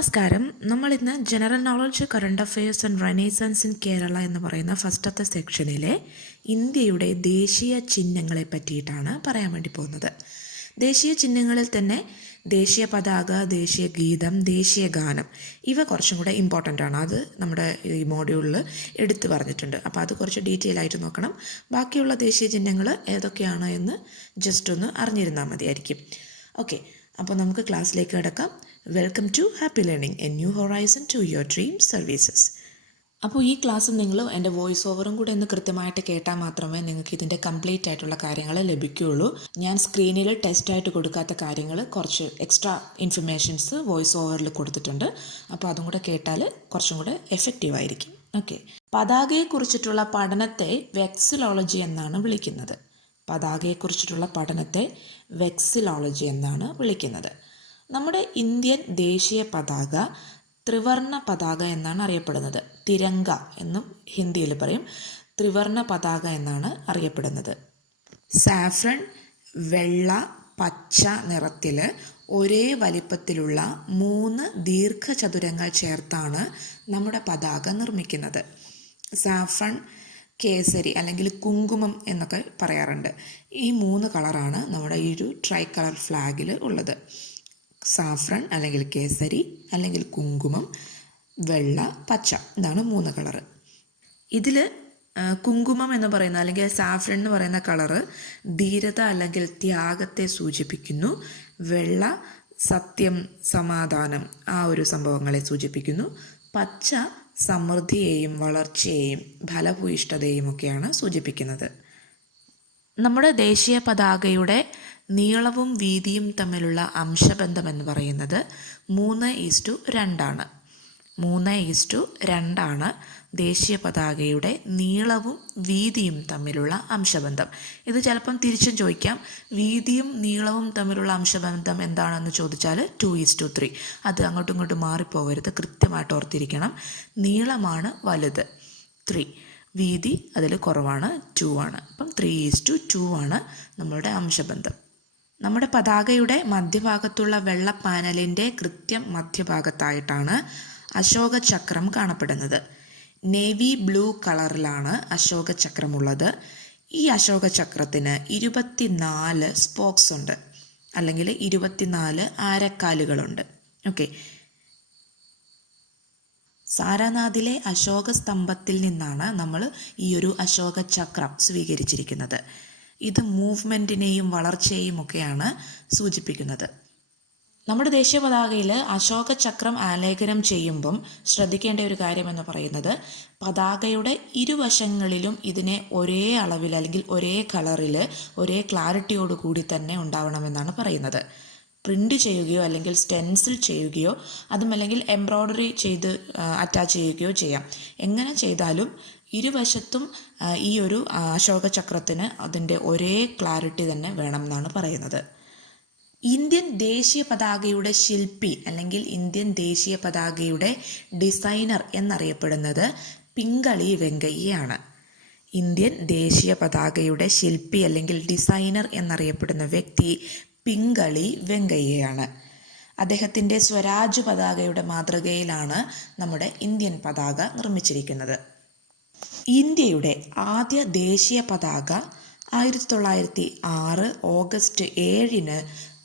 നമസ്കാരം. നമ്മൾ ഇന്ന് general knowledge, current affairs and renaissance in Kerala എന്ന് പറയുന്ന ഫസ്റ്റത്തെ സെക്ഷനിലെ ഇന്ത്യയുടെ ദേശീയ ചിഹ്നങ്ങളെ പറ്റിയിട്ടാണ് പറയാൻ വേണ്ടി പോകുന്നത്. ദേശീയ ചിഹ്നങ്ങളിൽ തന്നെ ദേശീയ പതാക, ദേശീയ ഗീതം, ദേശീയ ഗാനം ഇവ കുറച്ചും കൂടെ ഇമ്പോർട്ടൻ്റ് ആണ്. അത് നമ്മുടെ ഈ മോഡ്യൂളിൽ എടുത്തു പറഞ്ഞിട്ടുണ്ട്. അപ്പോൾ അത് കുറച്ച് ഡീറ്റെയിൽ ആയിട്ട് നോക്കണം. ബാക്കിയുള്ള ദേശീയ ചിഹ്നങ്ങൾ ഏതൊക്കെയാണ് എന്ന് ജസ്റ്റ് ഒന്ന് അറിഞ്ഞിരുന്നാൽ മതിയായിരിക്കും. ഓക്കെ, അപ്പോൾ നമുക്ക് ക്ലാസ്സിലേക്ക് കിടക്കാം. Welcome to happy learning, a new horizon to your dream services. അപ്പോൾ ഈ ക്ലാസ് നിങ്ങൾ എൻ്റെ വോയിസ് ഓവറും കൂടെ ഒന്ന് കൃത്യമായിട്ട് കേട്ടാൽ മാത്രമേ നിങ്ങൾക്ക് ഇതിൻ്റെ കംപ്ലീറ്റ് ആയിട്ടുള്ള കാര്യങ്ങൾ ലഭിക്കുകയുള്ളൂ. ഞാൻ സ്ക്രീനിൽ ടെസ്റ്റായിട്ട് കൊടുക്കാത്ത കാര്യങ്ങൾ കുറച്ച് എക്സ്ട്രാ ഇൻഫർമേഷൻസ് വോയിസ് ഓവറിൽ കൊടുത്തിട്ടുണ്ട്. അപ്പോൾ അതും കൂടെ കേട്ടാൽ കുറച്ചും കൂടെ എഫക്റ്റീവ് ആയിരിക്കും. ഓക്കെ, പതാകയെക്കുറിച്ചിട്ടുള്ള പഠനത്തെ വെക്സിലോളജി എന്നാണ് വിളിക്കുന്നത്. പതാകയെക്കുറിച്ചിട്ടുള്ള പഠനത്തെ വെക്സിലോളജി എന്നാണ് വിളിക്കുന്നത്. നമ്മുടെ ഇന്ത്യൻ ദേശീയ പതാക ത്രിവർണ പതാക എന്നാണ് അറിയപ്പെടുന്നത്. തിരങ്ക എന്നും ഹിന്ദിയിൽ പറയും. ത്രിവർണ പതാക എന്നാണ് അറിയപ്പെടുന്നത്. സാഫ്രൺ, വെള്ള, പച്ച നിറത്തിൽ ഒരേ വലിപ്പത്തിലുള്ള 3 ദീർഘചതുരങ്ങൾ ചേർത്താണ് നമ്മുടെ പതാക നിർമ്മിക്കുന്നത്. സാഫ്രൺ, കേസരി അല്ലെങ്കിൽ കുങ്കുമം എന്നൊക്കെ പറയാറുണ്ട്. ഈ 3 കളറാണ് നമ്മുടെ ഈ ഒരു ട്രൈ കളർ ഫ്ലാഗിൽ ഉള്ളത്. സാഫ്രൺ അല്ലെങ്കിൽ കേസരി അല്ലെങ്കിൽ കുങ്കുമം, വെള്ള, പച്ച, ഇതാണ് 3 കളറ്. ഇതിൽ കുങ്കുമം എന്ന് പറയുന്ന അല്ലെങ്കിൽ സാഫ്രൺ എന്ന് പറയുന്ന കളറ് ധീരത അല്ലെങ്കിൽ ത്യാഗത്തെ സൂചിപ്പിക്കുന്നു. വെള്ള സത്യം, സമാധാനം, ആ ഒരു സംഭവങ്ങളെ സൂചിപ്പിക്കുന്നു. പച്ച സമൃദ്ധിയെയും വളർച്ചയെയും ഫലഭൂയിഷ്ഠതയും ഒക്കെയാണ് സൂചിപ്പിക്കുന്നത്. നമ്മുടെ ദേശീയ പതാകയുടെ നീളവും വീതിയും തമ്മിലുള്ള അംശബന്ധം എന്ന് പറയുന്നത് 3:2 ആണ്. 3:2 ആണ് ദേശീയ പതാകയുടെ നീളവും വീതിയും തമ്മിലുള്ള അംശബന്ധം. ഇത് ചിലപ്പം തിരിച്ചും ചോദിക്കാം. വീതിയും നീളവും തമ്മിലുള്ള അംശബന്ധം എന്താണെന്ന് ചോദിച്ചാൽ 2:3. അത് അങ്ങോട്ടും ഇങ്ങോട്ടും മാറിപ്പോകരുത്, കൃത്യമായിട്ട് ഓർത്തിരിക്കണം. നീളമാണ് വലുത് 3, വീതി അതിൽ കുറവാണ് 2 ആണ്. അപ്പം 3:2 ആണ് നമ്മളുടെ അംശബന്ധം. നമ്മുടെ പതാകയുടെ മധ്യഭാഗത്തുള്ള വെള്ള പാനലിൻ്റെ കൃത്യം മധ്യഭാഗത്തായിട്ടാണ് അശോക ചക്രം കാണപ്പെടുന്നത്. നേവി ബ്ലൂ കളറിലാണ് അശോക ചക്രമുള്ളത്. ഈ അശോക ചക്രത്തിന് 24 സ്പോക്സ് ഉണ്ട്, അല്ലെങ്കിൽ 24 ആരക്കാലുകളുണ്ട്. ഓക്കെ, സാരാനാഥിലെ അശോക സ്തംഭത്തിൽ നിന്നാണ് നമ്മൾ ഈ ഒരു അശോക ചക്രം സ്വീകരിച്ചിരിക്കുന്നത്. ഇത് മൂവ്മെൻറ്റിനെയും വളർച്ചയെയും ഒക്കെയാണ് സൂചിപ്പിക്കുന്നത്. നമ്മുടെ ദേശീയ പതാകയിൽ അശോക ചക്രം ആലേഖനം ചെയ്യുമ്പം ശ്രദ്ധിക്കേണ്ട ഒരു കാര്യമെന്ന് പറയുന്നത് പതാകയുടെ ഇരുവശങ്ങളിലും ഇതിനെ ഒരേ അളവിൽ അല്ലെങ്കിൽ ഒരേ കളറിൽ ഒരേ ക്ലാരിറ്റിയോട് കൂടി തന്നെ ഉണ്ടാവണമെന്നാണ് പറയുന്നത്. പ്രിൻ്റ് ചെയ്യുകയോ അല്ലെങ്കിൽ സ്റ്റെൻസിൽ ചെയ്യുകയോ അതുമല്ലെങ്കിൽ എംബ്രോയ്ഡറി ചെയ്ത് അറ്റാച്ച് ചെയ്യുകയോ ചെയ്യാം. എങ്ങനെ ചെയ്താലും ഇരുവശത്തും ഈ ഒരു അശോക ചക്രത്തിന് അതിൻ്റെ ഒരേ ക്ലാരിറ്റി തന്നെ വേണം എന്നാണ് പറയുന്നത്. ഇന്ത്യൻ ദേശീയ പതാകയുടെ ശില്പി അല്ലെങ്കിൽ ഇന്ത്യൻ ദേശീയ പതാകയുടെ ഡിസൈനർ എന്നറിയപ്പെടുന്നത് പിംഗളി വെങ്കയ്യയാണ്. ഇന്ത്യൻ ദേശീയ പതാകയുടെ ശില്പി അല്ലെങ്കിൽ ഡിസൈനർ എന്നറിയപ്പെടുന്ന വ്യക്തി പിംഗളി വെങ്കയ്യയാണ്. അദ്ദേഹത്തിൻ്റെ സ്വരാജ് പതാകയുടെ മാതൃകയിലാണ് നമ്മുടെ ഇന്ത്യൻ പതാക നിർമ്മിച്ചിരിക്കുന്നത്. ഇന്ത്യയുടെ ആദ്യ ദേശീയ പതാക 1906 ഓഗസ്റ്റ് 7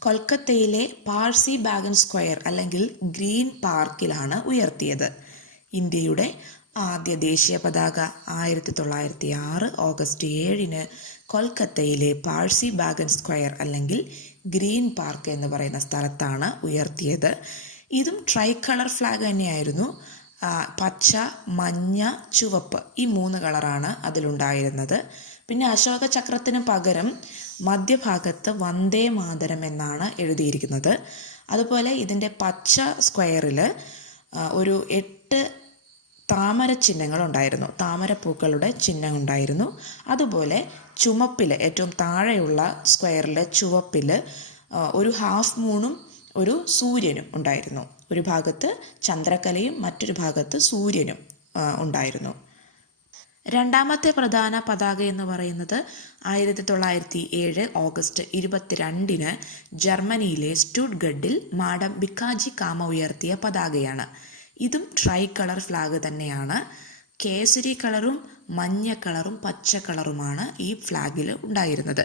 കൊൽക്കത്തയിലെ പാഴ്സി ബാഗൻ സ്ക്വയർ അല്ലെങ്കിൽ ഗ്രീൻ പാർക്കിലാണ് ഉയർത്തിയത്. ഇന്ത്യയുടെ ആദ്യ ദേശീയ പതാക 1906 ഓഗസ്റ്റ് 7 കൊൽക്കത്തയിലെ പാഴ്സി ബാഗൻ സ്ക്വയർ അല്ലെങ്കിൽ ഗ്രീൻ പാർക്ക് എന്ന് പറയുന്ന സ്ഥലത്താണ് ഉയർത്തിയത്. ഇതും ട്രൈ കളർ ഫ്ലാഗ് തന്നെയായിരുന്നു. പച്ച, മഞ്ഞ, ചുവപ്പ്, ഈ 3 കളറാണ് അതിലുണ്ടായിരുന്നത്. പിന്നെ അശോക ചക്രത്തിന് പകരം മധ്യഭാഗത്ത് വന്ദേ മാതരം എന്നാണ് എഴുതിയിരിക്കുന്നത്. അതുപോലെ ഇതിൻ്റെ പച്ച സ്ക്വയറിൽ ഒരു 8 താമര ചിഹ്നങ്ങളുണ്ടായിരുന്നു, താമരപ്പൂക്കളുടെ ചിഹ്നം ഉണ്ടായിരുന്നു. അതുപോലെ ചുമപ്പിൽ ഏറ്റവും താഴെയുള്ള സ്ക്വയറിലെ ചുവപ്പിൽ ഒരു ഹാഫ് മൂണും ഒരു സൂര്യനും ഉണ്ടായിരുന്നു. ഒരു ഭാഗത്ത് ചന്ദ്രക്കലയും മറ്റൊരു ഭാഗത്ത് സൂര്യനും ഉണ്ടായിരുന്നു. രണ്ടാമത്തെ പ്രധാന പതാക എന്ന് പറയുന്നത് 1907 ഓഗസ്റ്റ് 22 ജർമ്മനിയിലെ സ്റ്റുട്ട്ഗട്ടിൽ മാഡം ബിക്കാജി കാമ ഉയർത്തിയ പതാകയാണ്. ഇതും ട്രൈ കളർ ഫ്ലാഗ് തന്നെയാണ്. കേസരി കളറും മഞ്ഞ കളറും പച്ച കളറുമാണ് ഈ ഫ്ലാഗിൽ ഉണ്ടായിരുന്നത്.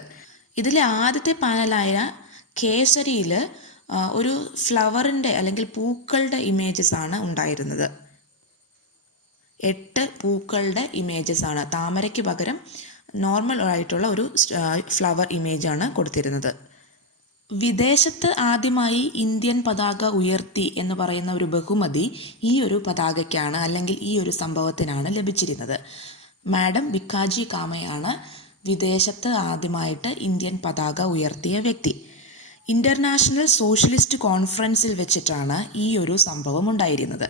ഇതിലെ ആദ്യത്തെ പാനലായ കേസരിയിൽ ഒരു ഫ്ലവറിൻ്റെ അല്ലെങ്കിൽ പൂക്കളുടെ ഇമേജസ് ആണ് ഉണ്ടായിരുന്നത്. 8 പൂക്കളുടെ ഇമേജസ് ആണ്. താമരയ്ക്ക് പകരം നോർമൽ ആയിട്ടുള്ള ഒരു ഫ്ലവർ ഇമേജാണ് കൊടുത്തിരുന്നത്. വിദേശത്ത് ആദ്യമായി ഇന്ത്യൻ പതാക ഉയർത്തി എന്ന് പറയുന്ന ഒരു ബഹുമതി ഈ ഒരു പതാകയ്ക്കാണ് അല്ലെങ്കിൽ ഈ ഒരു സംഭവത്തിനാണ് ലഭിച്ചിരുന്നത്. മാഡം ബിക്കാജി കാമയാണ് വിദേശത്ത് ആദ്യമായിട്ട് ഇന്ത്യൻ പതാക ഉയർത്തിയ വ്യക്തി. ഇൻ്റർനാഷണൽ സോഷ്യലിസ്റ്റ് കോൺഫറൻസിൽ വെച്ചിട്ടാണ് ഈ ഒരു സംഭവം ഉണ്ടായിരുന്നത്.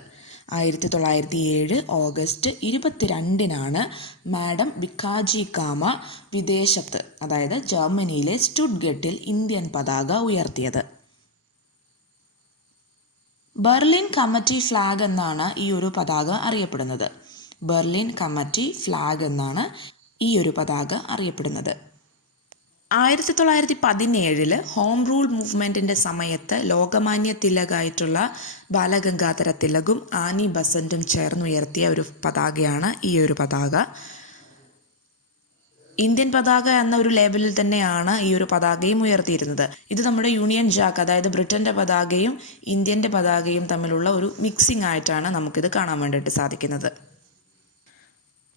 1907 ഓഗസ്റ്റ് 22 മാഡം ബിക്കാജി കാമ വിദേശത്ത്, അതായത് ജർമ്മനിയിലെ സ്റ്റുട്ട്ഗട്ടിൽ ഇന്ത്യൻ പതാക ഉയർത്തിയത്. ബെർലിൻ കമ്മിറ്റി ഫ്ലാഗ് എന്നാണ് ഈ ഒരു പതാക അറിയപ്പെടുന്നത്. ബെർലിൻ കമ്മിറ്റി ഫ്ലാഗ് എന്നാണ് ഈ ഒരു പതാക അറിയപ്പെടുന്നത്. 1917 ഹോം റൂൾ മൂവ്മെൻറ്റിൻ്റെ സമയത്ത് ലോകമാന്യ തിലകായിട്ടുള്ള ബാലഗംഗാധര തിലകും ആനി ബസന്റും ചേർന്നുയർത്തിയ ഒരു പതാകയാണ് ഈ ഒരു പതാക. ഇന്ത്യൻ പതാക എന്ന ഒരു ലേബലിൽ തന്നെയാണ് ഈ ഒരു പതാകയും ഉയർത്തിയിരുന്നത്. ഇത് നമ്മുടെ യൂണിയൻ ജാക്ക്, അതായത് ബ്രിട്ടൻ്റെ പതാകയും ഇന്ത്യൻ്റെ പതാകയും തമ്മിലുള്ള ഒരു മിക്സിംഗ് ആയിട്ടാണ് നമുക്കിത് കാണാൻ വേണ്ടിയിട്ട് സാധിക്കുന്നത്.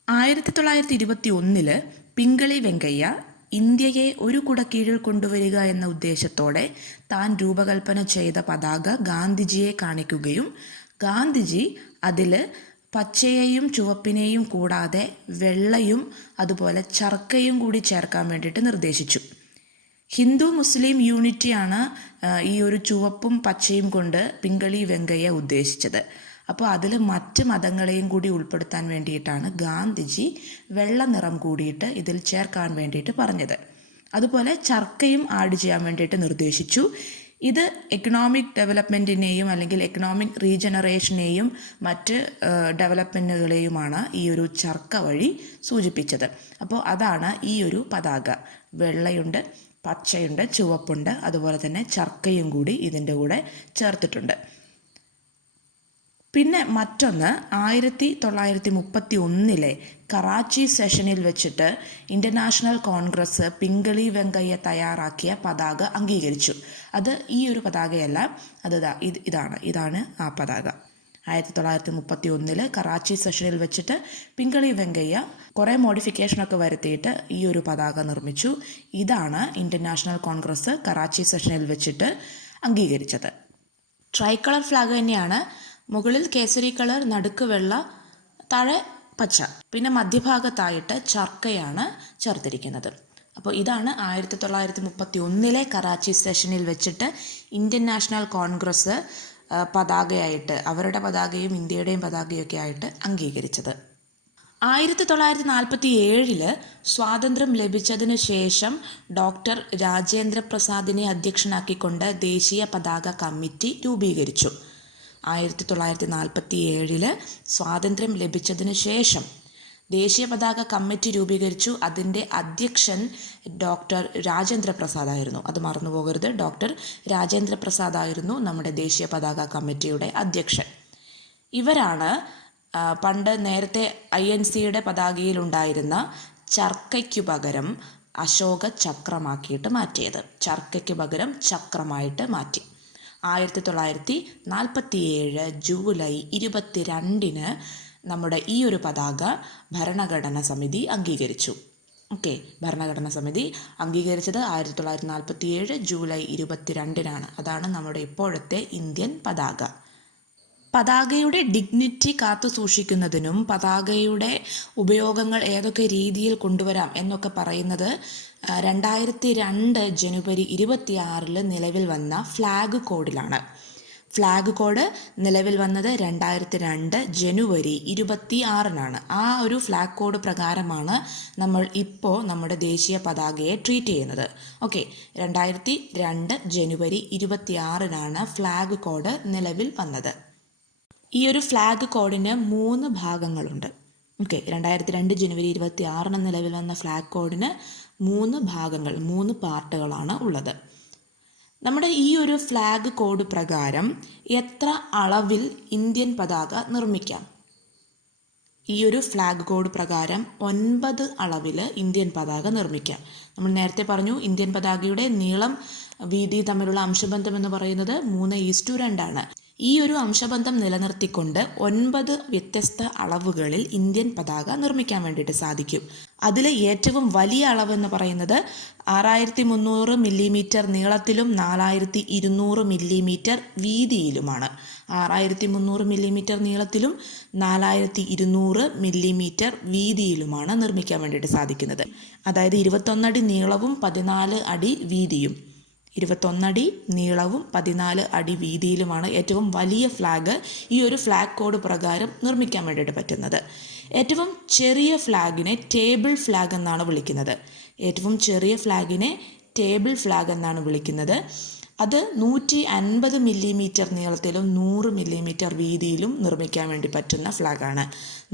1921 പിങ്കളി വെങ്കയ്യ ഇന്ത്യയെ ഒരു കുടക്കീഴിൽ കൊണ്ടുവരിക എന്ന ഉദ്ദേശത്തോടെ താൻ രൂപകൽപ്പന ചെയ്ത പതാക ഗാന്ധിജിയെ കാണിക്കുകയും ഗാന്ധിജി അതിൽ പച്ചയെയും ചുവപ്പിനെയും കൂടാതെ വെള്ളയും അതുപോലെ ചർക്കയും കൂടി ചേർക്കാൻ വേണ്ടിയിട്ട് നിർദ്ദേശിച്ചു. ഹിന്ദു മുസ്ലിം യൂണിറ്റിയാണ് ഈ ഒരു ചുവപ്പും പച്ചയും കൊണ്ട് പിങ്കളി വെങ്കയ്യ ഉദ്ദേശിച്ചത്. അപ്പോൾ അതിൽ മറ്റ് മതങ്ങളെയും കൂടി ഉൾപ്പെടുത്താൻ വേണ്ടിയിട്ടാണ് ഗാന്ധിജി വെള്ള നിറം കൂടിയിട്ട് ഇതിൽ ചേർക്കാൻ വേണ്ടിയിട്ട് പറഞ്ഞത്. അതുപോലെ ചർക്കയും ആഡ് ചെയ്യാൻ വേണ്ടിയിട്ട് നിർദ്ദേശിച്ചു. ഇത് എക്കണോമിക് ഡെവലപ്മെൻറ്റിനെയും അല്ലെങ്കിൽ എക്കണോമിക് റീജനറേഷനെയും മറ്റ് ഡെവലപ്മെൻറ്റുകളെയുമാണ് ഈ ഒരു ചർക്ക വഴി സൂചിപ്പിച്ചത്. അപ്പോൾ അതാണ് ഈ ഒരു പതാക. വെള്ളയുണ്ട്, പച്ചയുണ്ട്, ചുവപ്പുണ്ട്, അതുപോലെ തന്നെ ചർക്കയും കൂടി ഇതിൻ്റെ കൂടെ ചേർത്തിട്ടുണ്ട്. പിന്നെ മറ്റൊന്ന് 1931 കറാച്ചി സെഷനിൽ വെച്ചിട്ട് ഇൻ്റർനാഷണൽ കോൺഗ്രസ് പിങ്കളി വെങ്കയ്യ തയ്യാറാക്കിയ പതാക അംഗീകരിച്ചു. അത് ഈ ഒരു പതാകയല്ല, ഇതാണ് ആ പതാക. 1931 കറാച്ചി സെഷനിൽ വെച്ചിട്ട് പിങ്കളി വെങ്കയ്യ കുറേ മോഡിഫിക്കേഷനൊക്കെ വരുത്തിയിട്ട് ഈ ഒരു പതാക നിർമ്മിച്ചു. ഇതാണ് ഇൻ്റർനാഷണൽ കോൺഗ്രസ് കറാച്ചി സെഷനിൽ വെച്ചിട്ട് അംഗീകരിച്ചത്. ട്രൈ കളർ ഫ്ലാഗ് തന്നെയാണ്. മുകളിൽ കേസരി കളർ, നടുക്ക് വെള്ള, താഴെ പച്ച, പിന്നെ മധ്യഭാഗത്തായിട്ട് ചർക്കയാണ് ചേർത്തിരിക്കുന്നത്. അപ്പോൾ ഇതാണ് 1931 കറാച്ചി സെഷനിൽ വെച്ചിട്ട് ഇന്ത്യൻ നാഷണൽ കോൺഗ്രസ് പതാകയായിട്ട്, അവരുടെ പതാകയും ഇന്ത്യയുടെയും പതാകയൊക്കെ ആയിട്ട് അംഗീകരിച്ചത്. 1947 സ്വാതന്ത്ര്യം ലഭിച്ചതിന് ശേഷം ഡോക്ടർ രാജേന്ദ്ര പ്രസാദിനെ അധ്യക്ഷനാക്കിക്കൊണ്ട് ദേശീയ പതാക കമ്മിറ്റി രൂപീകരിച്ചു. 1947 സ്വാതന്ത്ര്യം ലഭിച്ചതിന് ശേഷം ദേശീയ പതാക കമ്മിറ്റി രൂപീകരിച്ചു. അതിൻ്റെ അധ്യക്ഷൻ ഡോക്ടർ രാജേന്ദ്ര പ്രസാദ് ആയിരുന്നു. അത് മറന്നു പോകരുത്. ഡോക്ടർ രാജേന്ദ്ര പ്രസാദ് ആയിരുന്നു നമ്മുടെ ദേശീയ പതാക കമ്മിറ്റിയുടെ അധ്യക്ഷൻ. ഇവരാണ് പണ്ട് നേരത്തെ INCയുടെ പതാകയിലുണ്ടായിരുന്ന ചർക്കയ്ക്കു പകരം അശോക ചക്രമാക്കിയിട്ട് മാറ്റിയത്. ചർക്കയ്ക്ക് പകരം ചക്രമായിട്ട് മാറ്റി. 1947 ജൂലൈ 22 നമ്മുടെ ഈ ഒരു പതാക ഭരണഘടനാ സമിതി അംഗീകരിച്ചു. ഭരണഘടനാ സമിതി അംഗീകരിച്ചത് 1947 ജൂലൈ 22 അതാണ് നമ്മുടെ ഇപ്പോഴത്തെ ഇന്ത്യൻ പതാക. പതാകയുടെ ഡിഗ്നിറ്റി കാത്തു സൂക്ഷിക്കുന്നതിനും പതാകയുടെ ഉപയോഗങ്ങൾ ഏതൊക്കെ രീതിയിൽ കൊണ്ടുവരാം എന്നൊക്കെ പറയുന്നത് 2002 ജനുവരി 26 നിലവിൽ വന്ന ഫ്ലാഗ് കോഡിലാണ്. ഫ്ലാഗ് കോഡ് നിലവിൽ വന്നത് 2002 ജനുവരി 26 ആ ഒരു ഫ്ലാഗ് കോഡ് പ്രകാരമാണ് നമ്മൾ ഇപ്പോൾ നമ്മുടെ ദേശീയ പതാകയെ ട്രീറ്റ് ചെയ്യുന്നത്. 2002 ജനുവരി 26 ഫ്ലാഗ് കോഡ് നിലവിൽ വന്നത്. ഈ ഒരു ഫ്ലാഗ് കോഡിന് 3 ഭാഗങ്ങളുണ്ട്. ഓക്കെ, 2002 ജനുവരി 26 നിലവിൽ വന്ന ഫ്ലാഗ് കോഡിന് 3 ഭാഗങ്ങൾ, 3 പാർട്ടുകളാണ് ഉള്ളത്. നമ്മുടെ ഈ ഒരു ഫ്ലാഗ് കോഡ് പ്രകാരം എത്ര അളവിൽ ഇന്ത്യൻ പതാക നിർമ്മിക്കാം? ഈ ഒരു ഫ്ലാഗ് കോഡ് പ്രകാരം 9 അളവിൽ ഇന്ത്യൻ പതാക നിർമ്മിക്കാം. നമ്മൾ നേരത്തെ പറഞ്ഞു, ഇന്ത്യൻ പതാകയുടെ നീളം വീതി തമ്മിലുള്ള അംശബന്ധം എന്ന് പറയുന്നത് 3:2 ആണ്. ഈ ഒരു അംശബന്ധം നിലനിർത്തിക്കൊണ്ട് 9 വ്യത്യസ്ത അളവുകളിൽ ഇന്ത്യൻ പതാക നിർമ്മിക്കാൻ വേണ്ടിയിട്ട് സാധിക്കും. അതിൽ ഏറ്റവും വലിയ അളവ് എന്ന് പറയുന്നത് 6300 മില്ലിമീറ്റർ നീളത്തിലും 4200 മില്ലിമീറ്റർ വീതിയിലുമാണ്. 6300 മില്ലിമീറ്റർ നീളത്തിലും 4200 മില്ലിമീറ്റർ വീതിയിലുമാണ് നിർമ്മിക്കാൻ വേണ്ടിയിട്ട് സാധിക്കുന്നത്. അതായത് 21 അടി നീളവും 14 അടി വീതിയും, 21 അടി നീളവും 14 അടി വീതിയിലുമാണ് ഏറ്റവും വലിയ ഫ്ലാഗ് ഈ ഒരു ഫ്ലാഗ് കോഡ് പ്രകാരം നിർമ്മിക്കാൻ വേണ്ടിയിട്ട് പറ്റുന്നത്. ഏറ്റവും ചെറിയ ഫ്ലാഗിനെ ടേബിൾ ഫ്ലാഗ് എന്നാണ് വിളിക്കുന്നത്. ഏറ്റവും ചെറിയ ഫ്ലാഗിനെ ടേബിൾ ഫ്ലാഗ് എന്നാണ് വിളിക്കുന്നത്. അത് 150 മില്ലിമീറ്റർ നീളത്തിലും 100 മില്ലിമീറ്റർ വീതിയിലും നിർമ്മിക്കാൻ വേണ്ടി പറ്റുന്ന ഫ്ലാഗാണ്.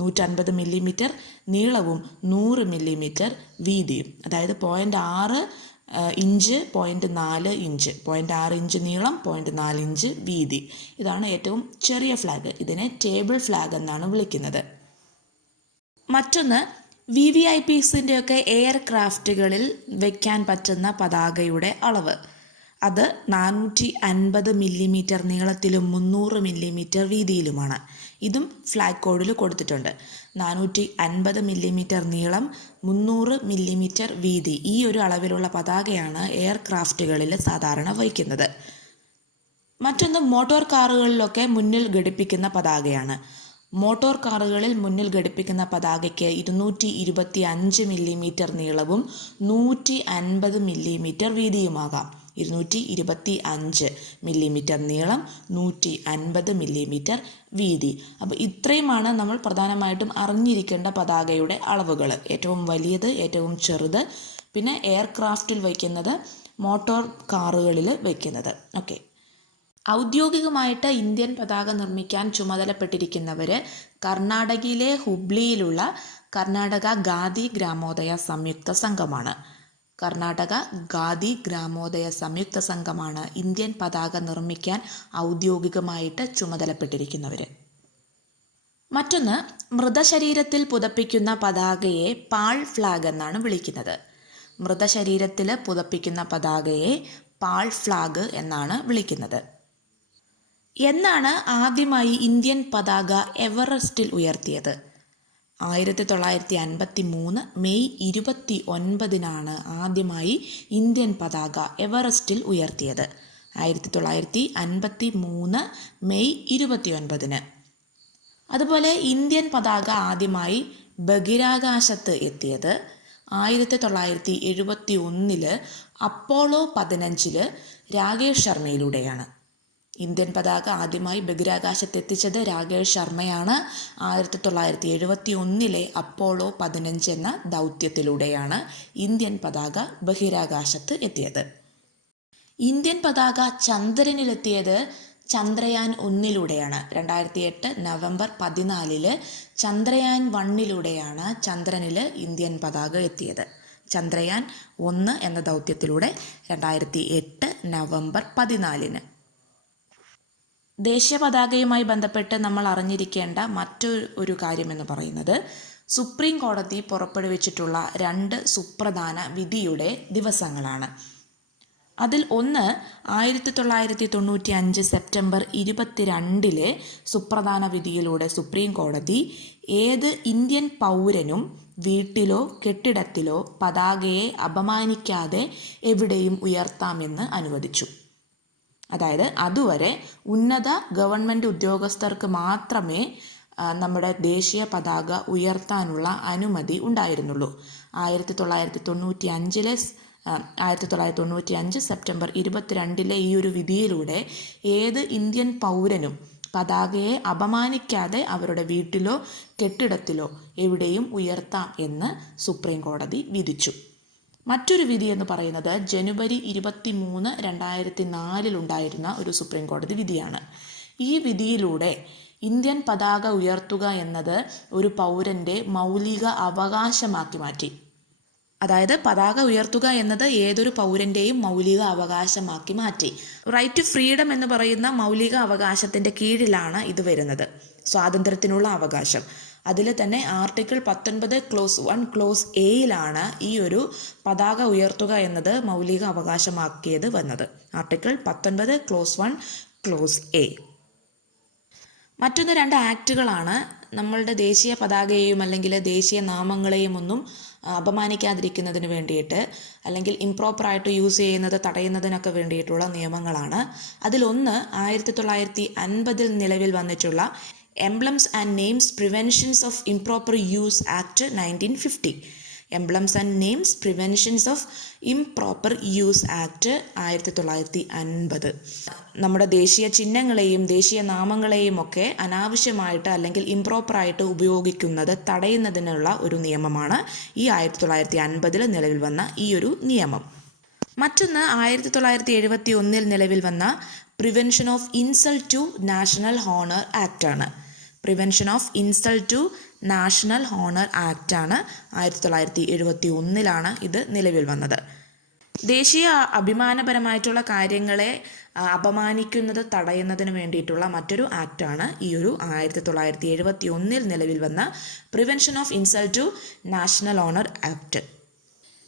150 മില്ലിമീറ്റർ നീളവും 100 മില്ലിമീറ്റർ വീതിയും, അതായത് 0.6 ഇഞ്ച്, 0.4 ഇഞ്ച്, 0.6 ഇഞ്ച് നീളം, 0.4 ഇഞ്ച് വീതി. ഇതാണ് ഏറ്റവും ചെറിയ ഫ്ലാഗ്. ഇതിനെ ടേബിൾ ഫ്ലാഗ് എന്നാണ് വിളിക്കുന്നത്. മറ്റൊന്ന്, VVIPസിൻ്റെയൊക്കെ എയർക്രാഫ്റ്റുകളിൽ വയ്ക്കാൻ പറ്റുന്ന പതാകയുടെ അളവ്. അത് 450 മില്ലിമീറ്റർ നീളത്തിലും 300 മില്ലിമീറ്റർ വീതിയിലുമാണ്. ഇതും ഫ്ലാഗ് കോഡിൽ കൊടുത്തിട്ടുണ്ട്. 450 മില്ലിമീറ്റർ നീളം, 300 മില്ലിമീറ്റർ വീതി, ഈ ഒരു അളവിലുള്ള പതാകയാണ് എയർക്രാഫ്റ്റുകളിൽ സാധാരണ വയ്ക്കുന്നത്. മറ്റൊന്ന്, മോട്ടോർ കാറുകളിലൊക്കെ മുന്നിൽ ഘടിപ്പിക്കുന്ന പതാകയാണ്. മോട്ടോർ കാറുകളിൽ മുന്നിൽ ഘടിപ്പിക്കുന്ന പതാകയ്ക്ക് 225 മില്ലിമീറ്റർ നീളവും 150 മില്ലിമീറ്റർ വീതിയുമാകാം. 225 മില്ലിമീറ്റർ നീളം, 150 മില്ലിമീറ്റർ വീതി. അപ്പോൾ ഇത്രയുമാണ് നമ്മൾ പ്രധാനമായിട്ടും അറിഞ്ഞിരിക്കേണ്ട പതാകയുടെ അളവുകൾ. ഏറ്റവും വലിയത്, ഏറ്റവും ചെറുത്, പിന്നെ എയർക്രാഫ്റ്റിൽ വയ്ക്കുന്നത്, മോട്ടോർ കാറുകളിൽ വയ്ക്കുന്നത്. ഓക്കെ, ഔദ്യോഗികമായിട്ട് ഇന്ത്യൻ പതാക നിർമ്മിക്കാൻ ചുമതലപ്പെട്ടിരിക്കുന്നവർ കർണാടകയിലെ ഹുബ്ലിയിലുള്ള കർണാടക ഖാദി ഗ്രാമോദയ സംയുക്ത സംഘമാണ്. കർണാടക ഖാദി ഗ്രാമോദയ സംയുക്ത സംഘമാണ് ഇന്ത്യൻ പതാക നിർമ്മിക്കാൻ ഔദ്യോഗികമായിട്ട് ചുമതലപ്പെട്ടിരിക്കുന്നവർ. മറ്റൊന്ന്, മൃതശരീരത്തിൽ പുതപ്പിക്കുന്ന പതാകയെ പാൾ ഫ്ലാഗ് എന്നാണ് വിളിക്കുന്നത്. മൃതശരീരത്തിൽ പുതപ്പിക്കുന്ന പതാകയെ പാൾ ഫ്ലാഗ് എന്നാണ് വിളിക്കുന്നത്. എന്നാണ് ആദ്യമായി ഇന്ത്യൻ പതാക എവറസ്റ്റിൽ ഉയർത്തിയത്? 1953 മെയ് 29 ആദ്യമായി ഇന്ത്യൻ പതാക എവറസ്റ്റിൽ ഉയർത്തിയത്. 1953 മെയ് 29. അതുപോലെ ഇന്ത്യൻ പതാക ആദ്യമായി ബഹിരാകാശത്ത് എത്തിയത് 1971 അപ്പോളോ 15 രാകേഷ് ശർമ്മയിലൂടെയാണ്. ഇന്ത്യൻ പതാക ആദ്യമായി ബഹിരാകാശത്തെത്തിച്ചത് രാകേഷ് ശർമ്മയാണ്. 1971 അപ്പോളോ 15 എന്ന ദൗത്യത്തിലൂടെയാണ് ഇന്ത്യൻ പതാക ബഹിരാകാശത്ത് എത്തിയത്. ഇന്ത്യൻ പതാക ചന്ദ്രനിലെത്തിയത് ചന്ദ്രയാൻ 1ലൂടെയാണ്. 2008 നവംബർ 14 ചന്ദ്രയാൻ 1ലൂടെയാണ് ചന്ദ്രനിൽ ഇന്ത്യൻ പതാക എത്തിയത്. ചന്ദ്രയാൻ 1 എന്ന ദൗത്യത്തിലൂടെ 2008 നവംബർ 14. ദേശീയ പതാകയുമായി ബന്ധപ്പെട്ട് നമ്മൾ അറിഞ്ഞിരിക്കേണ്ട മറ്റൊരു കാര്യമെന്ന് പറയുന്നത്, സുപ്രീം കോടതി പുറപ്പെടുവിച്ചിട്ടുള്ള 2 സുപ്രധാന വിധിയുടെ ദിവസങ്ങളാണ്. അതിൽ ഒന്ന് 1995 സെപ്റ്റംബർ 22 സുപ്രധാന വിധിയിലൂടെ സുപ്രീം കോടതി ഏത് ഇന്ത്യൻ പൗരനും വീട്ടിലോ കെട്ടിടത്തിലോ പതാകയെ അപമാനിക്കാതെ എവിടെയും ഉയർത്താമെന്ന് അനുവദിച്ചു. അതായത് അതുവരെ ഉന്നത ഗവൺമെൻറ് ഉദ്യോഗസ്ഥർക്ക് മാത്രമേ നമ്മുടെ ദേശീയ പതാക ഉയർത്താനുള്ള അനുമതി ഉണ്ടായിരുന്നുള്ളൂ. 1995 സെപ്റ്റംബർ 22 ഈ ഒരു വിധിയിലൂടെ ഏത് ഇന്ത്യൻ പൗരനും പതാകയെ അപമാനിക്കാതെ അവരുടെ വീട്ടിലോ കെട്ടിടത്തിലോ എവിടെയും ഉയർത്താം എന്ന് സുപ്രീം കോടതി വിധിച്ചു. മറ്റൊരു വിധി എന്ന് പറയുന്നത് ജനുവരി 23, 2004 ഉണ്ടായിരുന്ന ഒരു സുപ്രീം കോടതി വിധിയാണ്. ഈ വിധിയിലൂടെ ഇന്ത്യൻ പതാക ഉയർത്തുക എന്നത് ഒരു പൗരൻ്റെ മൗലിക അവകാശമാക്കി മാറ്റി. അതായത് പതാക ഉയർത്തുക എന്നത് ഏതൊരു പൗരൻ്റെയും മൗലിക അവകാശമാക്കി മാറ്റി. റൈറ്റ് ടു ഫ്രീഡം എന്ന് പറയുന്ന മൗലിക അവകാശത്തിൻ്റെ കീഴിലാണ് ഇത് വരുന്നത്, സ്വാതന്ത്ര്യത്തിനുള്ള അവകാശം. അതിൽ തന്നെ ആർട്ടിക്കിൾ 19 ക്ലോസ് 1 ക്ലോസ് എയിലാണ് ഈ ഒരു പതാക ഉയർത്തുക എന്നത് മൗലിക അവകാശമാക്കിയത് വന്നത്. Article 19 close 1 close A. മറ്റൊന്ന് 2 ആക്റ്റുകളാണ് നമ്മളുടെ ദേശീയ പതാകയെയും അല്ലെങ്കിൽ ദേശീയ നാമങ്ങളെയും ഒന്നും അപമാനിക്കാതിരിക്കുന്നതിന് വേണ്ടിയിട്ട് അല്ലെങ്കിൽ ഇംപ്രോപ്പറായിട്ട് യൂസ് ചെയ്യുന്നത് തടയുന്നതിനൊക്കെ വേണ്ടിയിട്ടുള്ള നിയമങ്ങളാണ്. അതിലൊന്ന് 1950 നിലവിൽ വന്നിട്ടുള്ള emblems and names preventions of improper use act 1950. Emblems and names preventions of improper use act 1950. നമ്മുടെ ദേശീയ ചിഹ്നങ്ങളെയും ദേശീയ നാമങ്ങളെയും ഒക്കെ അനാവശ്യമായിട്ട് അല്ലെങ്കിൽ ഇംപ്രോപ്പറായിട്ട് ഉപയോഗിക്കുന്നത് തടയുന്നതിനുള്ള ഒരു നിയമമാണ് ഈ 1950 നിലവിൽ വന്ന ഈ ഒരു നിയമം. മറ്റൊന്ന് 1971 നിലവിൽ വന്ന prevention of insult to national honour ആക്റ്റാണ്. Prevention of insult to national honour ആക്റ്റാണ് 1971 ഇത് നിലവിൽ വന്നത്. ദേശീയ അഭിമാനപരമായിട്ടുള്ള കാര്യങ്ങളെ അപമാനിക്കുന്നത് തടയുന്നതിന് വേണ്ടിയിട്ടുള്ള മറ്റൊരു ആക്റ്റാണ് ഈ ഒരു 1971 നിലവിൽ വന്ന prevention of insult to national honour act.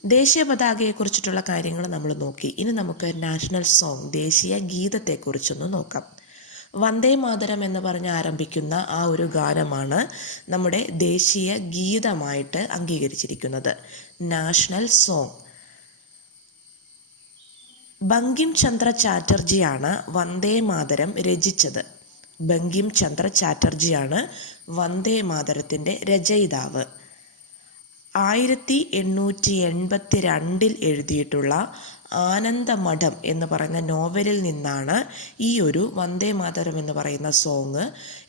ദേശീയ പതാകയെക്കുറിച്ചിട്ടുള്ള കാര്യങ്ങൾ നമ്മൾ നോക്കി. ഇനി നമുക്ക് നാഷണൽ സോങ്, ദേശീയ ഗീതത്തെക്കുറിച്ചൊന്ന് നോക്കാം. വന്ദേ മാതരം എന്ന് പറഞ്ഞ് ആരംഭിക്കുന്ന ആ ഒരു ഗാനമാണ് നമ്മുടെ ദേശീയ ഗീതമായിട്ട് അംഗീകരിച്ചിരിക്കുന്നത്, നാഷണൽ സോങ്. ബങ്കിം ചന്ദ്ര ചാറ്റർജിയാണ് വന്ദേ മാതരം രചിച്ചത്. ബങ്കിം ചന്ദ്ര ചാറ്റർജിയാണ് വന്ദേ മാതരത്തിൻ്റെ രചയിതാവ്. 1882 എഴുതിയിട്ടുള്ള ആനന്ദമഠം എന്ന് പറയുന്ന നോവലിൽ നിന്നാണ് ഈ ഒരു വന്ദേ മാതരം എന്ന് പറയുന്ന സോങ്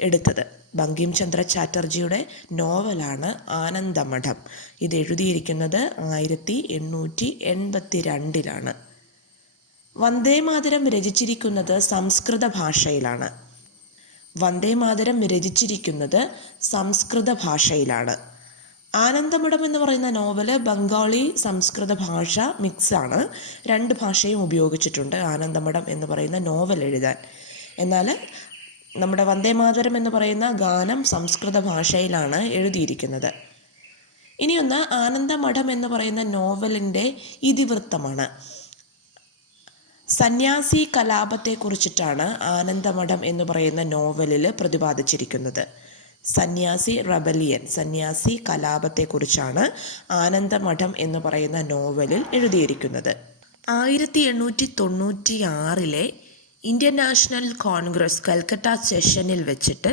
എടുത്തത്. ബങ്കിം ചന്ദ്ര ചാറ്റർജിയുടെ നോവലാണ് ആനന്ദമഠം. ഇത് എഴുതിയിരിക്കുന്നത് 1882. വന്ദേ മാതരം രചിച്ചിരിക്കുന്നത് സംസ്കൃത ഭാഷയിലാണ്. വന്ദേ മാതരം രചിച്ചിരിക്കുന്നത് സംസ്കൃത ഭാഷയിലാണ്. ആനന്ദമഠം എന്ന് പറയുന്ന നോവല് ബംഗാളി സംസ്കൃത ഭാഷ മിക്സാണ്. 2 ഭാഷയും ഉപയോഗിച്ചിട്ടുണ്ട് ആനന്ദമഠം എന്ന് പറയുന്ന നോവൽ എഴുതാൻ. എന്നാൽ നമ്മുടെ വന്ദേ മാതരം എന്ന് പറയുന്ന ഗാനം സംസ്കൃത ഭാഷയിലാണ് എഴുതിയിരിക്കുന്നത്. ഇനിയൊന്ന് ആനന്ദമഠം എന്ന് പറയുന്ന നോവലിൻ്റെ ഇതിവൃത്തമാണ്. സന്യാസി കലാപത്തെക്കുറിച്ചിട്ടാണ് ആനന്ദമഠം എന്ന് പറയുന്ന നോവലിൽ പ്രതിപാദിച്ചിരിക്കുന്നത്. സന്യാസി റബലിയൻ, സന്യാസി കലാപത്തെക്കുറിച്ചാണ് ആനന്ദമഠം എന്ന് പറയുന്ന നോവലിൽ എഴുതിയിരിക്കുന്നത്. 1896 ഇന്ത്യൻ നാഷണൽ കോൺഗ്രസ് കൽക്കട്ട സെഷനിൽ വെച്ചിട്ട്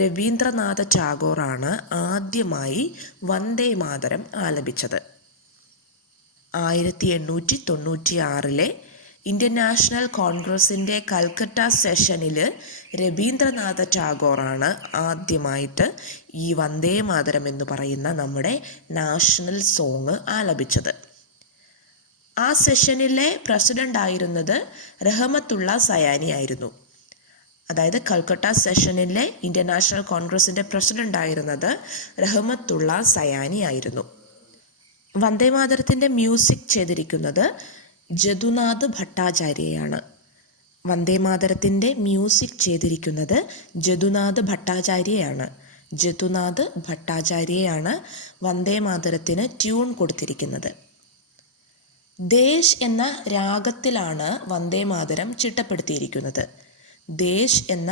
രവീന്ദ്രനാഥ ടാഗോറാണ് ആദ്യമായി വന്ദേ മാതരം ആലപിച്ചത്. 1896 ഇന്ത്യൻ നാഷണൽ കോൺഗ്രസിൻ്റെ കൽക്കട്ട സെഷനിൽ രവീന്ദ്രനാഥ ടാഗോറാണ് ആദ്യമായിട്ട് ഈ വന്ദേ മാതരം എന്ന് പറയുന്ന നമ്മുടെ നാഷണൽ സോങ് ആലപിച്ചത്. ആ സെഷനിലെ പ്രസിഡൻ്റ് ആയിരുന്നത് റഹ്മത്തുള്ള സയാനി ആയിരുന്നു. അതായത് കൽക്കട്ട സെഷനിലെ ഇന്ത്യൻ നാഷണൽ കോൺഗ്രസിൻ്റെ പ്രസിഡൻ്റ് ആയിരുന്നത് റഹ്മത്തുള്ള സയാനി ആയിരുന്നു. വന്ദേ മാതരത്തിൻ്റെ മ്യൂസിക് ചെയ്തിരിക്കുന്നത് ജദുനാഥ് ഭട്ടാചാര്യയാണ്. വന്ദേ മാതരത്തിൻ്റെ മ്യൂസിക് ചെയ്തിരിക്കുന്നത് ജദുനാഥ് ഭട്ടാചാര്യയാണ്. ജദുനാഥ് ഭട്ടാചാര്യയാണ് വന്ദേ മാതരത്തിന് ട്യൂൺ കൊടുത്തിരിക്കുന്നത്. ദേശ് എന്ന രാഗത്തിലാണ് വന്ദേ മാതരം ചിട്ടപ്പെടുത്തിയിരിക്കുന്നത്. ദേശ് എന്ന